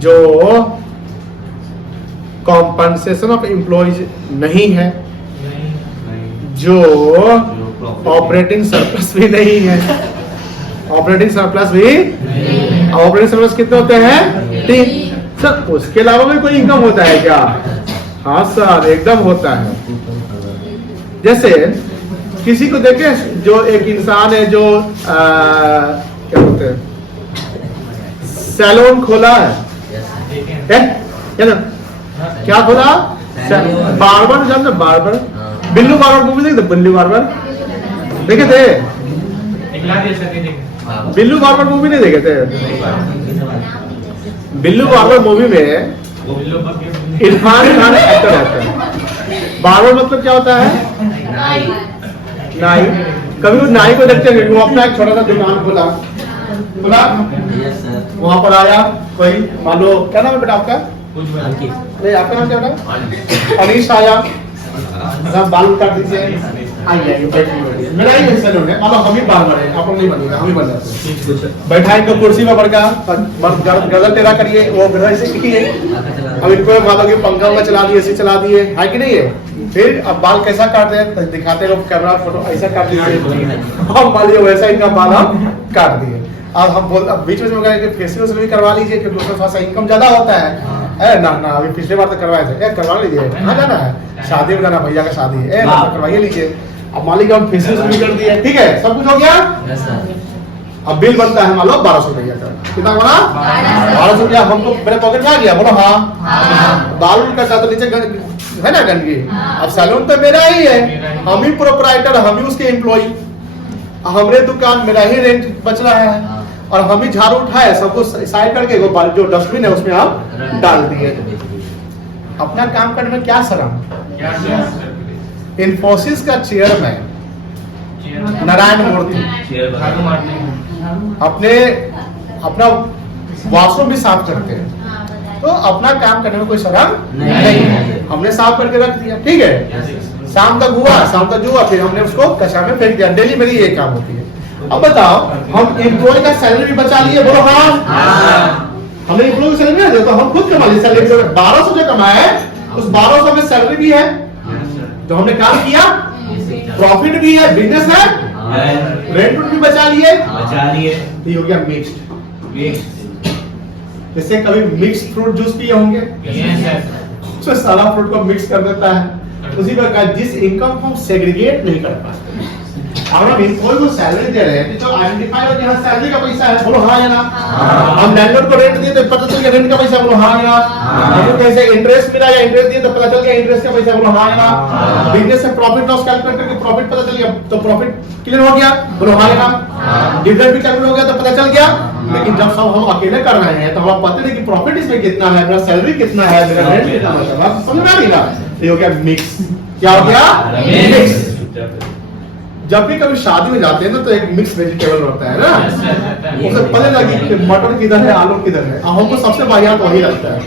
जो कॉम्पनसेशन ऑफ एम्प्लॉइज नहीं है, जो ऑपरेटिंग सरप्लस भी नहीं है, ऑपरेटिंग सरप्लस भी, ऑपरेटिंग सरप्लस कितने होते हैं? 3। सर उसके अलावा भी कोई इनकम होता है क्या? हाँ सर, एकदम होता है। जैसे किसी को देखे, जो एक इंसान है जो क्या बोलते हैं, सैलून खोला है क्या ना? क्या खोला? बार्बर, जानते? बार्बर, बिल्लू बार्बर मूवी देखे थे? बिल्लू बार्बर देखे थे? बिल्लू बार्बर मूवी नहीं देखे थे? बिल्लू बार्बर मूवी में इरफान खान एक्टर रहता है। बार्बर मतलब क्या होता है? नाई। कभी वो नाई को देखते हैं, वो अपना एक छोटा सा दुकान खोला, वहां पर आया कोई, मान लो क्या नाम है बेटा आपका? नहीं, आपका नाम क्या बेटा? अनीश आया, बाल काट दीजिए, आइए मेरा ही सैलून है, मान लो हम ही बार्बर है, आप नहीं बनेगा, हम ही बन जाते हैं। बैठाएंगे कुर्सी में बढ़कर, गर्दन टेढ़ा करिए, वो ऐसे किए। अब इनको मान लो कि पंखा वंखा चला दिए, एसी चला दिए, है कि नहीं है? फिर अब बाल कैसा काटते हैं दिखाते हैं, कैमरा फोटो ऐसा काट दीजिए, अब मान लीजिए वैसा इनका बाल हम काट दिए। अब हम बोल अब बीच में कि फेसियल भी करवा लीजिए क्योंकि उसमें थोड़ा सा इनकम ज्यादा होता है। ना ना अभी पिछले बार तो करवाए थे, करवा लीजिए। कहाँ जाना है? शादी में जाना, भैया का शादी है, करवाइए लीजिए। अब मालिक हम फेसियल भी कर दिए, ठीक है, सब कुछ हो गया। अब बिल बनता है मान लो 1200 रुपया का। कितना बना? 1200 रुपया हमको मेरे पॉकेट में आ गया, बोलो हाँ। बाल का तो नीचे है ना गंदगी। अब सैलून तो मेरा ही है, हम ही प्रोपराइटर, हम ही उसके एम्प्लॉय, हमरे दुकान मेरा ही रेंट बच रहा है और हम ही झाड़ू उठाए, सबको साइड करके जो डस्टबिन है उसमें हम डाल दिए। अपना काम करने में क्या शर्म? इन्फोसिस का चेयरमैन नारायण मूर्ति अपने अपना वॉशरूम भी साफ करते हैं, तो अपना काम करने में कोई शर्म नहीं है। हमने साफ करके रख दिया, ठीक है, शाम तक हुआ, फिर हमने उसको कचरा में फेंक दिया। डेली मेरी ये काम होती है। अब बताओ, हम एम्प्लॉय का सैलरी भी बचा लिए, बोलो हाँ। हमने एम्प्लॉय की सैलरी नहीं दी तो हम खुद कमा लिए। सैलरी 1200 जो कमाए उस 1200 में सैलरी भी है, तो हमने काम किया, प्रॉफिट भी है, बिजनेस है, रेंट भी बचा लिए। ये हो गया मिक्स्ड। जैसे कभी मिक्स फ्रूट जूस पिए होंगे, उसमें सारा फ्रूट को मिक्स कर देता है। उसी प्रकार जिस इनकम को हम सेग्रीगेट नहीं कर पाते, अगर हम एम्प्लॉय को सैलरी दे रहे हैं तो आइडेंटिफाई हो कि हाँ सैलरी का पैसा है, बोलो हाँ या ना। हम लैंडलॉर्ड को रेंट दिए तो पता चल गया रेंट का पैसा, बोलो हाँ या ना। हमको कैसे इंटरेस्ट मिला या इंटरेस्ट दिए तो पता चल गया इंटरेस्ट का पैसा, बोलो हाँ या ना। बिजनेस से प्रॉफिट लॉस कैलकुलेट करके प्रॉफिट पता चल गया तो प्रॉफिट क्लियर हो गया, बोलो हाँ या ना। डिविडेंड भी कैलकुलेट हो गया तो पता चल गया। लेकिन जब सब हम अकेले कर रहे हैं तो हमें पता नहीं कि प्रॉफिट इसमें कितना है, मेरा सैलरी कितना है, मेरा रेंट कितना है, समझ में नहीं रहा। ये हो गया मिक्स। क्या हो गया? मिक्स। जब भी कभी शादी में जाते हैं ना तो एक मिक्स वेजिटेबल होता है ना, उसे पता लगी कि मटर किधर है, आलू किधर है। हमको सबसे बढ़िया तो वही लगता है,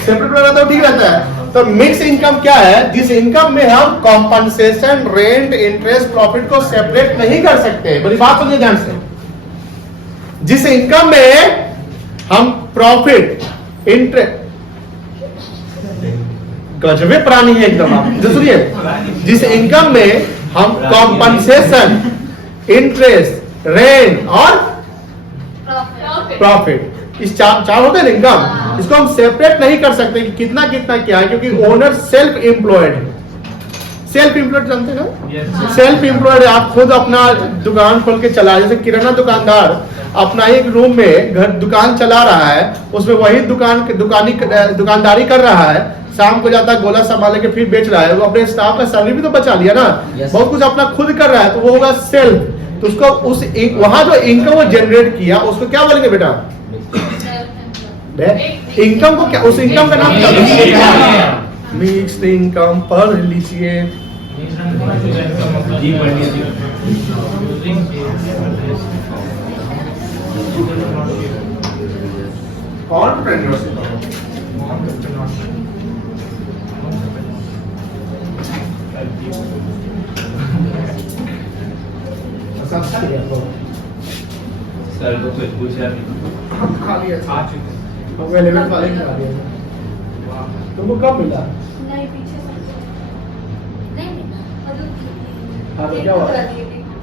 सेपरेट रहता है ठीक रहता है। तो मिक्स इनकम क्या है? जिस इनकम में हम कॉम्पनसेशन, रेंट, इंटरेस्ट, प्रॉफिट को सेपरेट नहीं कर सकते। बड़ी बात समझिए ध्यान से। जिस इनकम में हम प्रॉफिट, इंटरेस्ट, गजबे प्राणी है एकदम आप सुनिए, जिस इनकम में हम कॉम्पनसेशन, इंटरेस्ट, रेंट और प्रॉफिट, इस चार होते हैं इनकम, इसको हम सेपरेट नहीं कर सकते कि कितना कितना क्या है, क्योंकि ओनर सेल्फ एम्प्लॉयड है। सेल्फ एम्प्लॉयड जानते हैं ना? सेल्फ एम्प्लॉयड है, आप खुद अपना दुकान खोल के चला, जैसे किराना दुकानदार अपना एक रूम में घर दुकान चला रहा है, उसमें वही दुकानदारी कर रहा है, शाम को जाता है गोला संभाल के फिर बेच रहा है, वो अपने स्टाफ का सैलरी भी तो बचा लिया ना, बहुत कुछ अपना खुद कर रहा है, तो वो होगा सेल्फ। तो उसको उस वहां जो इनकम वो जनरेट किया उसको क्या बोलेंगे बेटा? इनकम को क्या, उस इनकम का नाम क्या? Mixed income. पढ़ लीजिए। सर को कुछ पूछा नहीं, खा लिया आ चुके हैं। अब 11 वाले खा लिया। तुमको कब मिला? नहीं पीछे नहीं हाँ तो क्या हुआ?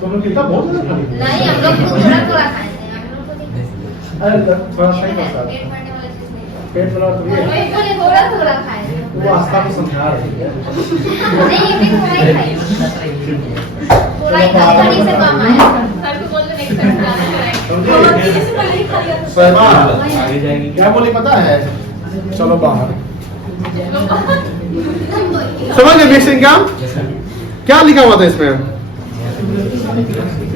तुम लोग कितना बहुत ज्यादा खा लिया? नहीं हम लोग तो थोड़ा थोड़ा खाए थे, हम लोग को नहीं। अरे थोड़ा सही करता पेट भरने वाला चीज नहीं। पेट भरा तो ये पेट भरने थोड़ा थोड़ा खाए थे। वो आस्था को समझा रही है। नहीं ये भी थोड़ा ही खाए। थोड़ा ही कहानी से कम आया। सर को बोल दो नेक्स्ट टाइम जाना है। सहबा आगे जाएंगे। क्या बोली पता है? चलो बाहर। समझ मिक्स इनकम क्या लिखा हुआ था इसमें?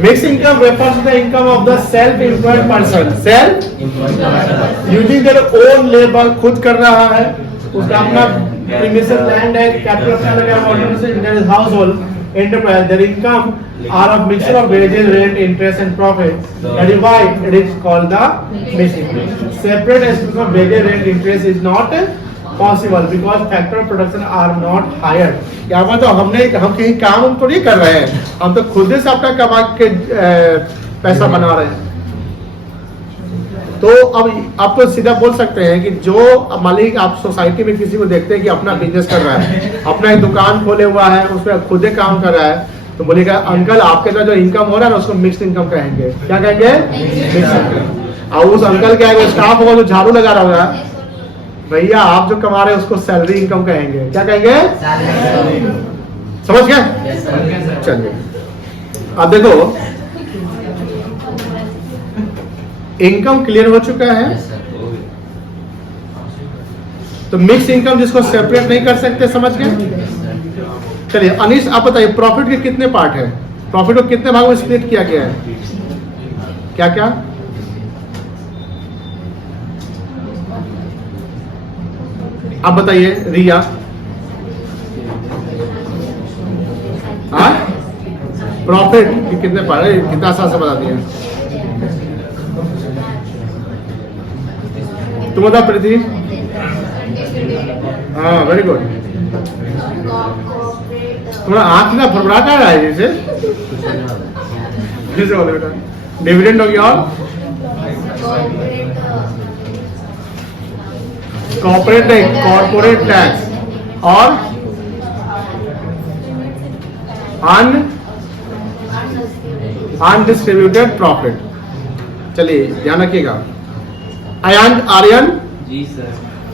Mix income refers to the income of the self-employed person. Self using their own labor, खुद कर रहा है, उसका अपना premises land है, capital अपना लगा है, household enterprise. Their income are a mixture of wages, rent, interest and profit. That is why it is called the mixed income. Separate estimate of wages, rent, interest is not possible because factor of production are not higher. यहाँ पर तो हम कहीं काम तो नहीं कर रहे हैं, हम तो खुद से अपना कमा के पैसा बना रहे हैं। तो अब आप तो सीधा बोल सकते हैं कि जो मालिक आप सोसाइटी में किसी को देखते हैं कि अपना बिजनेस कर रहा है, अपना एक दुकान खोले हुआ है, उसमें खुद ही काम कर रहा है, तो बोलेगा अंकल आपके साथ जो इनकम हो रहा है ना उसको मिक्स्ड इनकम कहेंगे। क्या कहेंगे? Mixed income. और उस अंकल के आगे स्टाफ होगा जो झाड़ू लगा रहा होगा, भैया आप जो कमा रहे हैं उसको सैलरी इनकम कहेंगे। क्या कहेंगे? समझ गए? चलिए अब देखो इनकम क्लियर हो चुका है। तो मिक्स इनकम जिसको सेपरेट नहीं कर सकते, समझ गए? चलिए अनीश आप बताइए प्रॉफिट के कितने पार्ट है? प्रॉफिट को कितने भागों में स्प्लिट किया गया है? क्या क्या? आप बताइए रिया। हाँ प्रॉफिट के कितने पार्ट है? कितना आसान से बता दिया। तुम बता प्रीति। हाँ वेरी गुड। थोड़ा आंख ना फड़फड़ा रहा है जैसे। जैसे बोले बेटा डिविडेंड हो गया और कॉर्पोरेट टैक्स और अनडिस्ट्रीब्यूटेड प्रॉफिट। चलिए ध्यान रखिएगा। आर्यन जी सर।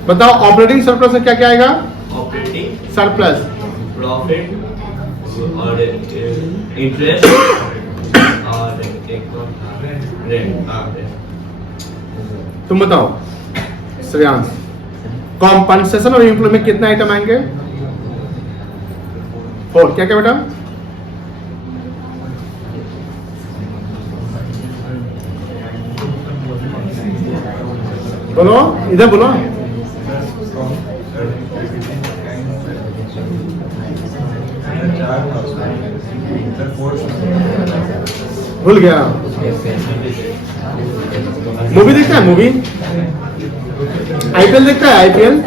बताओ ऑपरेटिंग सरप्लस में क्या क्या आएगा? ऑपरेटिंग सरप्लस प्रॉफिट और इंटरेस्ट और एक रेंट। तुम बताओ श्रेयांश कॉम्पनसेशन और इम्प्लॉय में कितने आइटम आएंगे? 4। क्या क्या बेटा? बोलो इधर बोलो। भूल गया। मूवी देखता है? मूवी आईपीएल देखता है? आईपीएल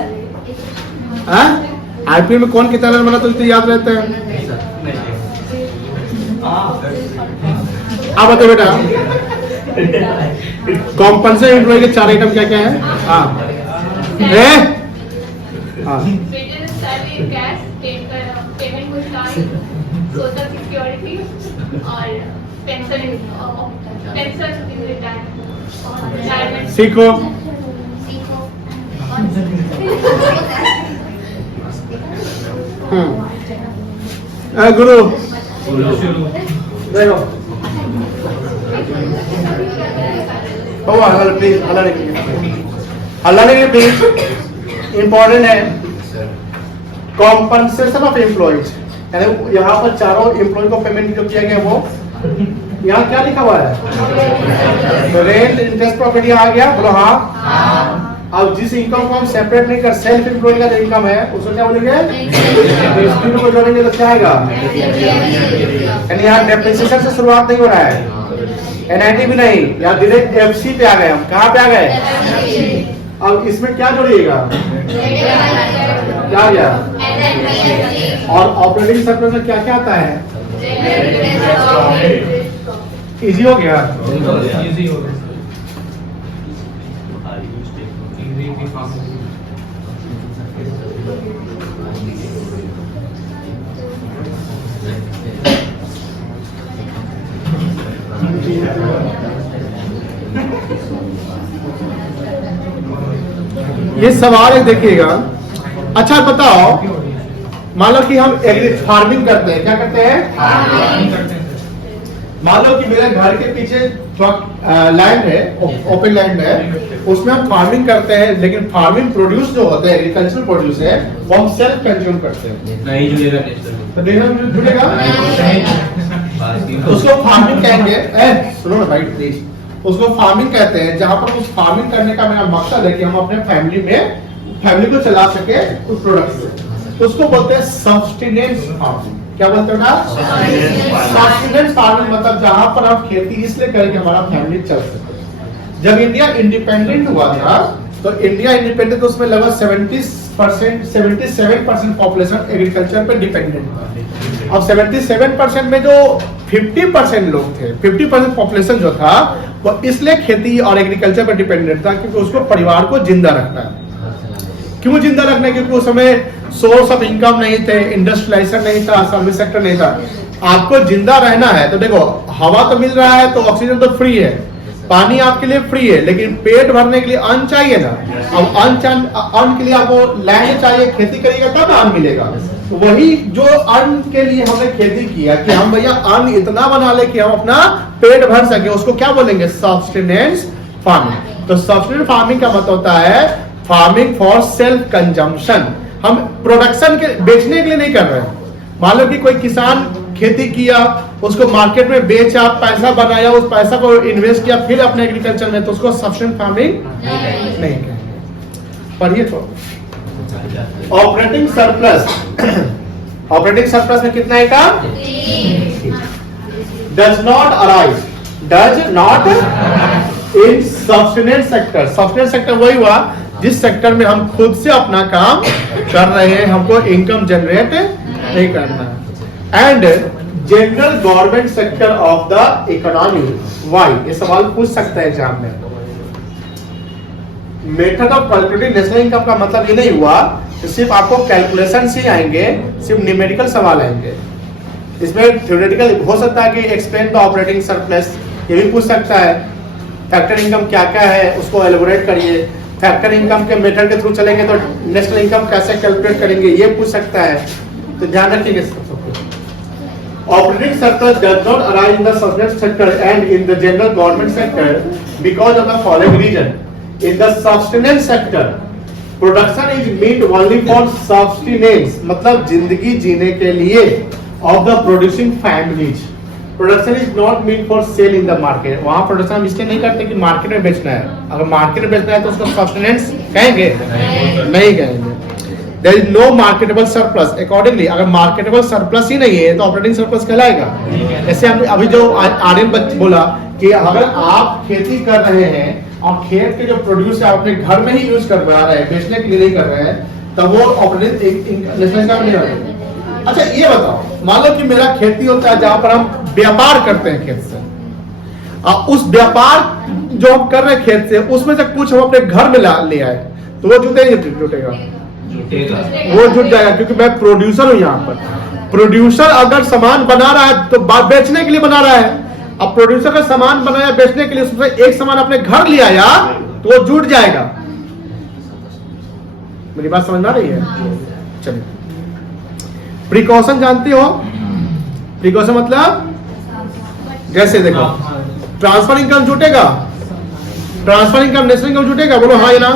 आईपीएल में कौन कितना रन बना तो याद रहता है? आप बताओ बेटा कॉम्पनसेशन एम्प्लॉय के 4 आइटम क्या क्या है? हाँ पेमेंट सोशल सिक्योरिटी और पेंशन रिटायरमेंट। सीखो गुरु देखो प्लीज अल्लाह ने प्लीज इंपॉर्टेंट है कॉम्पनसेशन ऑफ एम्प्लॉइज। यानी यहाँ पर चारों एम्प्लॉय को पेमेंट जो किया गया वो यहाँ क्या लिखा हुआ है? तो रेंट इंटरेस्ट प्रॉपर्टी आ गया। बोलो हाँ। अब जिस इनकम को हम सेपरेट नहीं कर सेल्फ एम्प्लॉय का जो इनकम है उसको क्या बोलेंगे? इसको को जोड़ेंगे तो क्या आएगा? यानी यहाँ डेप्रिसिएशन से शुरुआत नहीं हो रहा है, एनआईटी भी नहीं, यहाँ डायरेक्ट एफसी पे आ गए हम। कहाँ पे आ गए? अब इसमें क्या जोड़िएगा? क्या गया? और ऑपरेटिंग सरप्लस में क्या क्या आता है? इजी हो गया। इजी हो गया। ये सवाल है देखिएगा। अच्छा बताओ मान लो कि हम फार्मिंग करते हैं। क्या करते हैं? मान लो कि मेरे घर के पीछे लैंड है, ओपन लैंड है, उसमें हम फार्मिंग करते हैं, लेकिन फार्मिंग प्रोड्यूस जो होते हैं एग्रीकल्चर प्रोड्यूस है वो हम सेल्फ कंज्यूम करते हैं। नहीं जुड़ेगा तो देखना जुड़ेगा उसको फार्मिंग कहेंगे। सुनो ना भाई प्लीज, उसको फार्मिंग कहते हैं जहां पर उस फार्मिंग करने का मेरा मकसद है कि हम अपने फैमिली को चला सके उस प्रोडक्ट से। उसको बोलते हैं सब्सटेनेंस फार्मिंग। क्या बोलते हैं ना? सब्सटेनेंस फार्मिंग मतलब जहां पर हम खेती इसलिए करें कि हमारा फैमिली चल सके। जब इंडिया इंडिपेंडेंट हुआ था तो इंडिया इंडिपेंडेंट तो उसमें लगभग 77% पॉपुलेशन एग्रीकल्चर पे डिपेंडेंट था। अब 77% में जो 50% लोग थे, 50% पॉपुलेशन जो था वो इसलिए खेती और एग्रीकल्चर पर डिपेंडेंट था क्योंकि उसको परिवार को जिंदा रखना है। क्यों जिंदा रखना है? क्योंकि उस समय सोर्स ऑफ इनकम नहीं थे, इंडस्ट्रियलाइजेशन नहीं था, सर्विस सेक्टर नहीं था। आपको जिंदा रहना है तो देखो, हवा तो मिल रहा है तो ऑक्सीजन तो फ्री है, पानी आपके लिए फ्री है, लेकिन पेट भरने के लिए अन्न चाहिए ना। अब अन्न के लिए आपको लैंड चाहिए, खेती करिएगा तब अन्न मिलेगा। तो वही जो अन्न के लिए हमने खेती किया कि हम भैया अन्न इतना बना ले कि हम अपना पेट भर सके, उसको क्या बोलेंगे? सब्सटेनेंस फार्मिंग। तो सब्सटेनेंस फार्मिंग का मतलब होता है फार्मिंग फॉर सेल्फ कंजम्पशन। हम प्रोडक्शन के बेचने के लिए नहीं कर रहे हैं। मान लो कि कोई किसान खेती किया, उसको मार्केट में बेचा, पैसा बनाया, उस पैसा को इन्वेस्ट किया फिर अपने एग्रीकल्चर में, तो उसको सब्सटेंस फार्मिंग नहीं कहेंगे। पढ़िए तो ऑपरेटिंग सरप्लस। ऑपरेटिंग सरप्लस में कितना है का? Does not in substance sector. Substance sector वही हुआ जिस सेक्टर में हम खुद से अपना काम कर रहे हैं, हमको इनकम जनरेट नहीं करना है। And general government sector of the economy. Why? ये सवाल पूछ सकता है एग्जाम में। Method of calculating national income का मतलब ये नहीं हुआ कि सिर्फ आपको कैलकुलेशन से आएंगे, सिर्फ न्यूमेरिकल सवाल आएंगे। इसमें थ्योरेटिकल हो सकता है कि एक्सप्लेन द ऑपरेटिंग सरप्लस, ये भी पूछ सकता है। फैक्टर इनकम क्या क्या है उसको एलैबोरेट करिए। फैक्टर इनकम के मेथड के थ्रू चलेंगे तो नेशनल इनकम कैसे कैलकुलेट करेंगे ये पूछ सकता है। तो ध्यान रखिएगा सब कुछ। Operating surplus does not arise in the subsistence sector and in the general government sector because of the following reason. In the subsistence sector, production is meant only for subsistence, मतलब जिंदगी जीने के लिए of the producing families. Production is not meant for sale in the market. वहाँ प्रोडक्शन हम इसलिए नहीं करते कि मार्केट में बेचना है। अगर मार्केट में बेचना है तो उसको सब्सटेंस कहेंगे? नहीं कहेंगे। There is no marketable surplus. Accordingly, अगर marketable surplus ही नहीं है तो ऑपरेटिंग सरप्लस कहलाएगा। जैसे हम अभी जो आर्यन बोला कि अगर आप खेती कर रहे हैं और खेत के जो प्रोड्यूस है आप अपने घर में ही यूज कर रहे हैं, बेचने के लिए नहीं कर रहे हैं, तब वो ऑपरेटिंग नेशनल इनकम नहीं होगा। अच्छा ये बताओ, मान लो कि मेरा खेती होता है जहां पर हम व्यापार करते हैं खेत से, और उस व्यापार जो हम कर रहे हैं खेत से उसमें से कुछ हम अपने घर में ले आए, तो वो जुटेगा? वो जुट जाएगा, क्योंकि मैं प्रोड्यूसर हूं। यहाँ पर प्रोड्यूसर अगर सामान बना रहा है तो बेचने के लिए बना रहा है। अब प्रोड्यूसर का सामान बनाया बेचने के लिए, उसमें एक सामान अपने घर ले आया तो वो जुट जाएगा। मेरी बात समझ में आ रही है? चलिए, प्रिकॉशन जानते हो? प्रिकॉशन मतलब जैसे देखो, ट्रांसफर इनकम जुटेगा, ट्रांसफर इनकम नेशनल इनकम जुटेगा? बोलो हाँ या ना?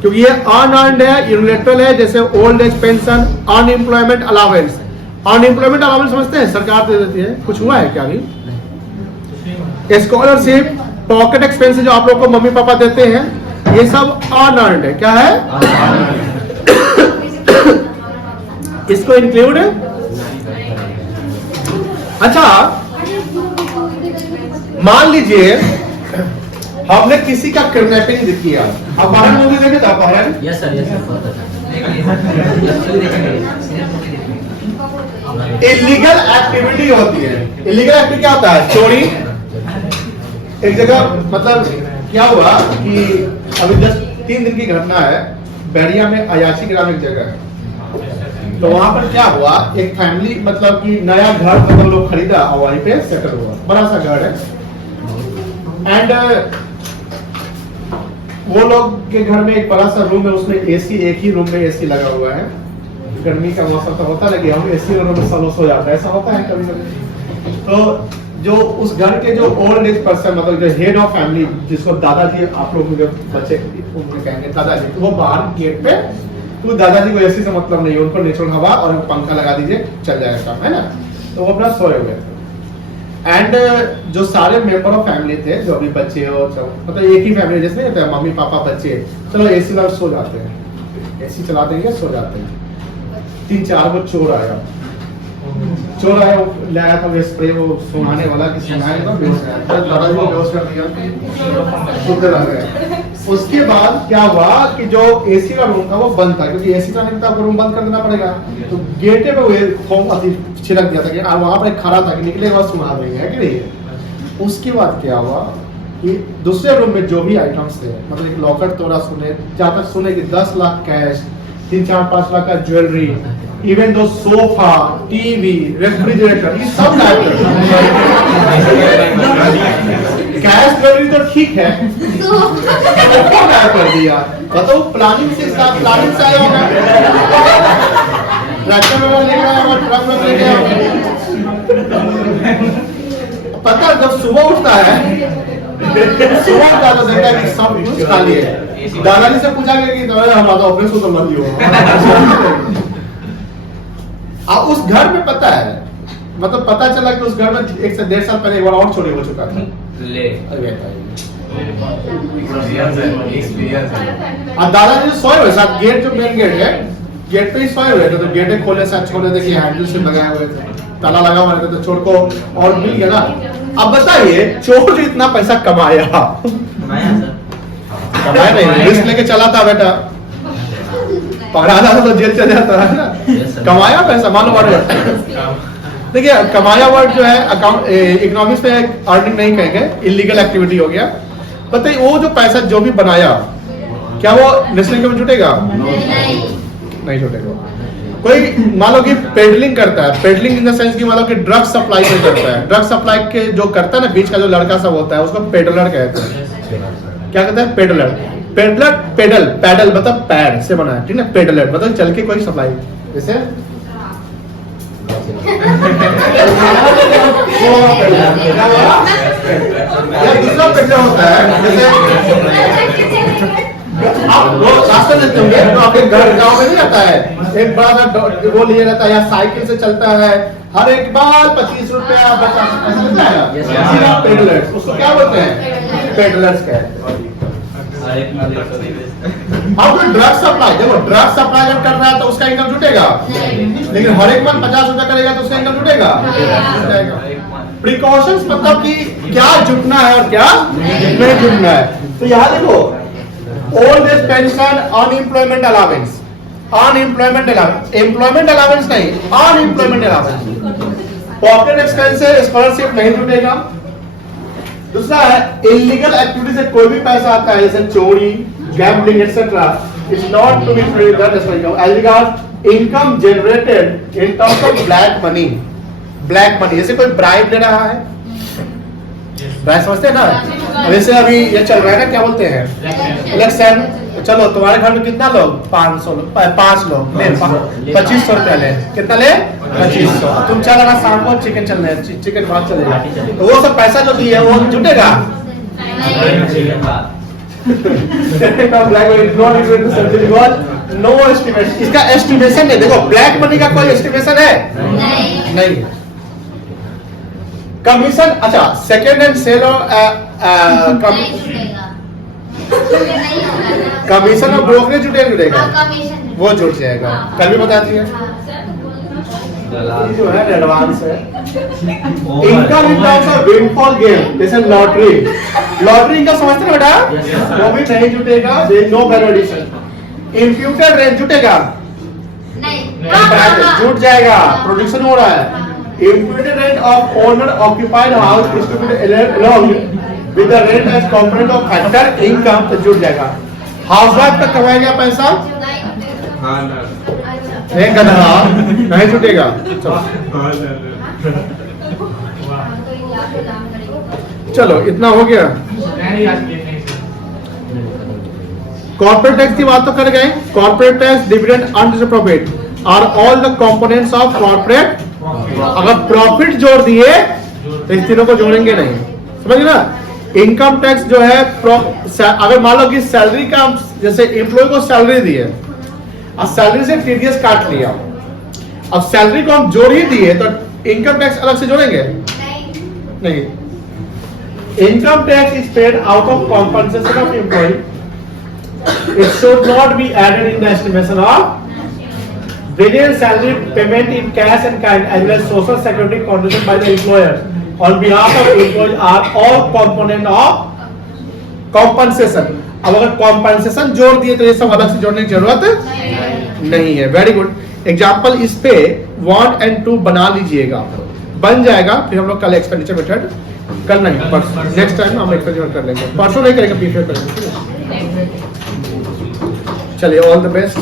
क्योंकि ये अनअर्न्ड है, यूनिलैटरल है, जैसे old age pension, unemployment allowance. Unemployment allowance समझते हैं, सरकार दे देती है। कुछ हुआ है क्या अभी? स्कॉलरशिप, पॉकेट एक्सपेंसेस जो आप लोग को मम्मी पापा देते हैं, ये सब अनअर्न्ड है। क्या है? इसको इंक्लूड। अच्छा मान लीजिए हमने किसी का किडनैपिंग किया। अब बाहर मूवी देखे था बाहर? Yes sir, yes sir. Illegal activity होती है। इलीगल एक्टिविटी क्या होता है? चोरी। एक जगह मतलब क्या हुआ कि अभी जस्ट 3 दिन की घटना है, बैरिया में अयाची ग्राम एक जगह है, तो वहां पर क्या हुआ, एक फैमिली मतलब कि नया घर मतलब लोग खरीदा और वहीं पे सेटल हुआ। बड़ा सा घर है एंड वो लोग के घर में एक बड़ा सा रूम है, उसमें एसी, एक ही रूम में एसी लगा हुआ है। गर्मी का मौसम तो होता है, हम एसी रूम में सब सो जाता है, ऐसा होता है कभी कभी। तो जो उस घर के जो ओल्ड एज पर्सन मतलब जो हेड ऑफ फैमिली, जिसको दादाजी आप लोग जो बच्चे उनको कहेंगे दादाजी, तो वो बाहर गेट पे, तो दादाजी को एसी से मतलब नहीं है, उनको नेचुरल हवा और पंखा लगा दीजिए चल जाएगा काम, है ना। तो वो अपना सोए हुए थे एंड जो सारे मेंबर ऑफ फैमिली थे, जो अभी बच्चे हो मतलब एक ही फैमिली जैसे नहीं होता है, मम्मी पापा बच्चे, चलो एसी लगा सो जाते हैं, एसी चला देंगे सो जाते हैं। 3-4 वो चोर आया, वो लाया था वो स्प्रे, वो सुनाने वाला कि सुनाए तो बेहोश है, दादाजी को बेहोश कर दिया, सुनते रह गए। उसके बाद क्या हुआ कि जो एसी का रूम था वो बंद था, क्योंकि एसी का नहीं था, रूम बंद कर देना पड़ेगा। तो गेटे पे वो छिड़क दिया था कि वहां पर खड़ा था कि निकलेगा सुना देंगे, है कि नहीं। उसके बाद क्या हुआ कि दूसरे रूम में जो भी आइटम्स थे, मतलब एक लॉकर तोड़ा, सुने जहां तक सुने कि 10 लाख कैश, 3-4-5 लाख का jewellery even though sofa, TV, refrigerator, ये सब गायब कर दिया। कैश ज्वेलरी तो ठीक है, क्या गायब कर दिया? बताओ, प्लानिंग से आया होगा, ट्रैक्टर में लेके आया होगा, ट्रक में लेके आया होगा। पता है, जब सुबह उठता है तो देखता है कि सब कुछ खाली है। दादाजी से पूछा गया कि हमारा ऑफिस तो बंद ही होगा। अब उस घर में पता है, मतलब पता चला कि उस घर में 1 से 1.5 साल पहले एक बार और चोरी हो चुका था। अब दादाजी सोए हुए साथ, गेट जो मेन गेट है, गेट पे ही सोए हुए थे, तो गेट खोले साथ छोड़े, देखिए हैंडल से लगाए हुए थे, ताला लगा हुआ था, तो चोर को और मिल गया ना। अब बताइए, चोर जो इतना पैसा कमाया नहीं, रिस्क लेके चला था बेटा, पकड़ा था तो जेल चले जाता है ना। कमाया पैसा, मानो वर्ड, देखिए कमाया वर्ड जो है अकाउंट इकोनॉमिक्स में अर्निंग नहीं कहेंगे, इलीगल एक्टिविटी हो गया। बताइए, वो जो पैसा जो भी बनाया, क्या वो नेशनल इनकम में जुटेगा? नहीं जुटेगा। कोई मान लो कि पेडलिंग करता है, पेडलिंग इन द सेंस कि मान लो कि ड्रग सप्लाई में करता है, ड्रग सप्लाई के जो करता है ना, बीच का जो लड़का सब होता है, उसको पेडलर कहते हैं। क्या कहते हैं? पेडलर। पेडलर, पेडल, पैडल मतलब पैर से बना है, ठीक है। पेडलर मतलब चल के कोई सप्लाई, जैसे दूसरा पेडलर होता है, जैसे आप रोज रास्ते देते होंगे तो आपके घर गांव में नहीं आता है, एक बड़ा सा वो लिए रहता है, या साइकिल से चलता है, हर एक बार 25 रुपया 50 पैसा मिलता है। पेडलर्स, उसको क्या बोलते हैं? पेडलर्स कहते हैं। अब जो ड्रग सप्लाई, देखो ड्रग सप्लाई जब कर रहा है तो उसका इनकम जुटेगा, लेकिन हर एक मंथ 50 रुपया करेगा तो उसका इनकम जुटेगा। प्रिकॉशंस मतलब कि क्या जुटना है और क्या नहीं जुटना है। तो यहाँ देखो, old age pension, unemployment allowance, unemployment allowance, employment allowance नहीं, unemployment allowance, pocket expenses, scholarship नहीं जुटेगा। दूसरा है इलीगल एक्टिविटी से कोई भी पैसा आता है, जैसे चोरी, gambling etcetera, is not to be traded as regard income generated in terms of black money. Black money जैसे कोई ब्राइब ले रहा है, ब्राइब समझते हैं ना, वैसे अभी ये चल रहा है ना, क्या बोलते हैं, इलेक्शन। चलो तुम्हारे घर में कितना लोग? 500 लोग, 5 लोग ले 2500 रुपया ले, कितना ले? 2500। तुम चल रहा शाम को चिकन चल रहा है, चिकन भात चलेगा, तो वो सब पैसा जो दिए वो जुटेगा? नो एस्टिमेशन, इसका एस्टिमेशन नहीं। देखो ब्लैक मनी का कोई एस्टिमेशन है नहीं। कमीशन, अच्छा सेकेंड हैंड सेल कमीशन और ब्रोकरेज जुटेगा, वो जुट जाएगा। कल भी बताती है, जो है एडवांस है। Income in terms of windfall game, जैसे लॉटरी, लॉटरी इनका समझते हैं बेटा, वो भी नहीं जुटेगा, नो वैल्यूएशन। इंप्यूटेड रेंट जुटेगा? नहीं, जुट जाएगा, प्रोडक्शन हो रहा है। Imputed rent of owner occupied house is to be along with the rent as component of factor income, तो जुट जाएगा। हाउसवाइफ का कमाया गया पैसा एक गधा नहीं जुटेगा। चलो इतना हो गया। कॉर्पोरेट टैक्स की बात तो कर गए। Corporate tax, dividend, unreserved profit are all the components of corporate. अगर प्रॉफिट जोड़ दिए तो इन तीनों को जोड़ेंगे नहीं, समझ ना। इनकम टैक्स जो है, अगर मान लो कि सैलरी का, जैसे एम्प्लॉय को सैलरी दी है और सैलरी से टीडीएस काट लिया, अब सैलरी को हम जोड़ ही दिए तो इनकम टैक्स अलग से जोड़ेंगे नहीं। Income tax is paid out of compensation of employ, it should not be added in the estimation of various salary payment in cash and kind as well as social security contribution by the employer on behalf of employees are all component of compensation। अब अगर compensation जोड़ दिए तो ये सब अलग से जोड़ने की जरूरत नहीं है। वेरी गुड एग्जाम्पल, इस पे 1 and 2 बना लीजिएगा, बन जाएगा। फिर हम लोग कल एक्सपेंडिचर मेथड कल नहीं, नेक्स्ट टाइम हम एक्सपेंडिचर कर लेंगे, परसों नहीं करेंगे, प्रीफर करेंगे। चलिए, ऑल द बेस्ट।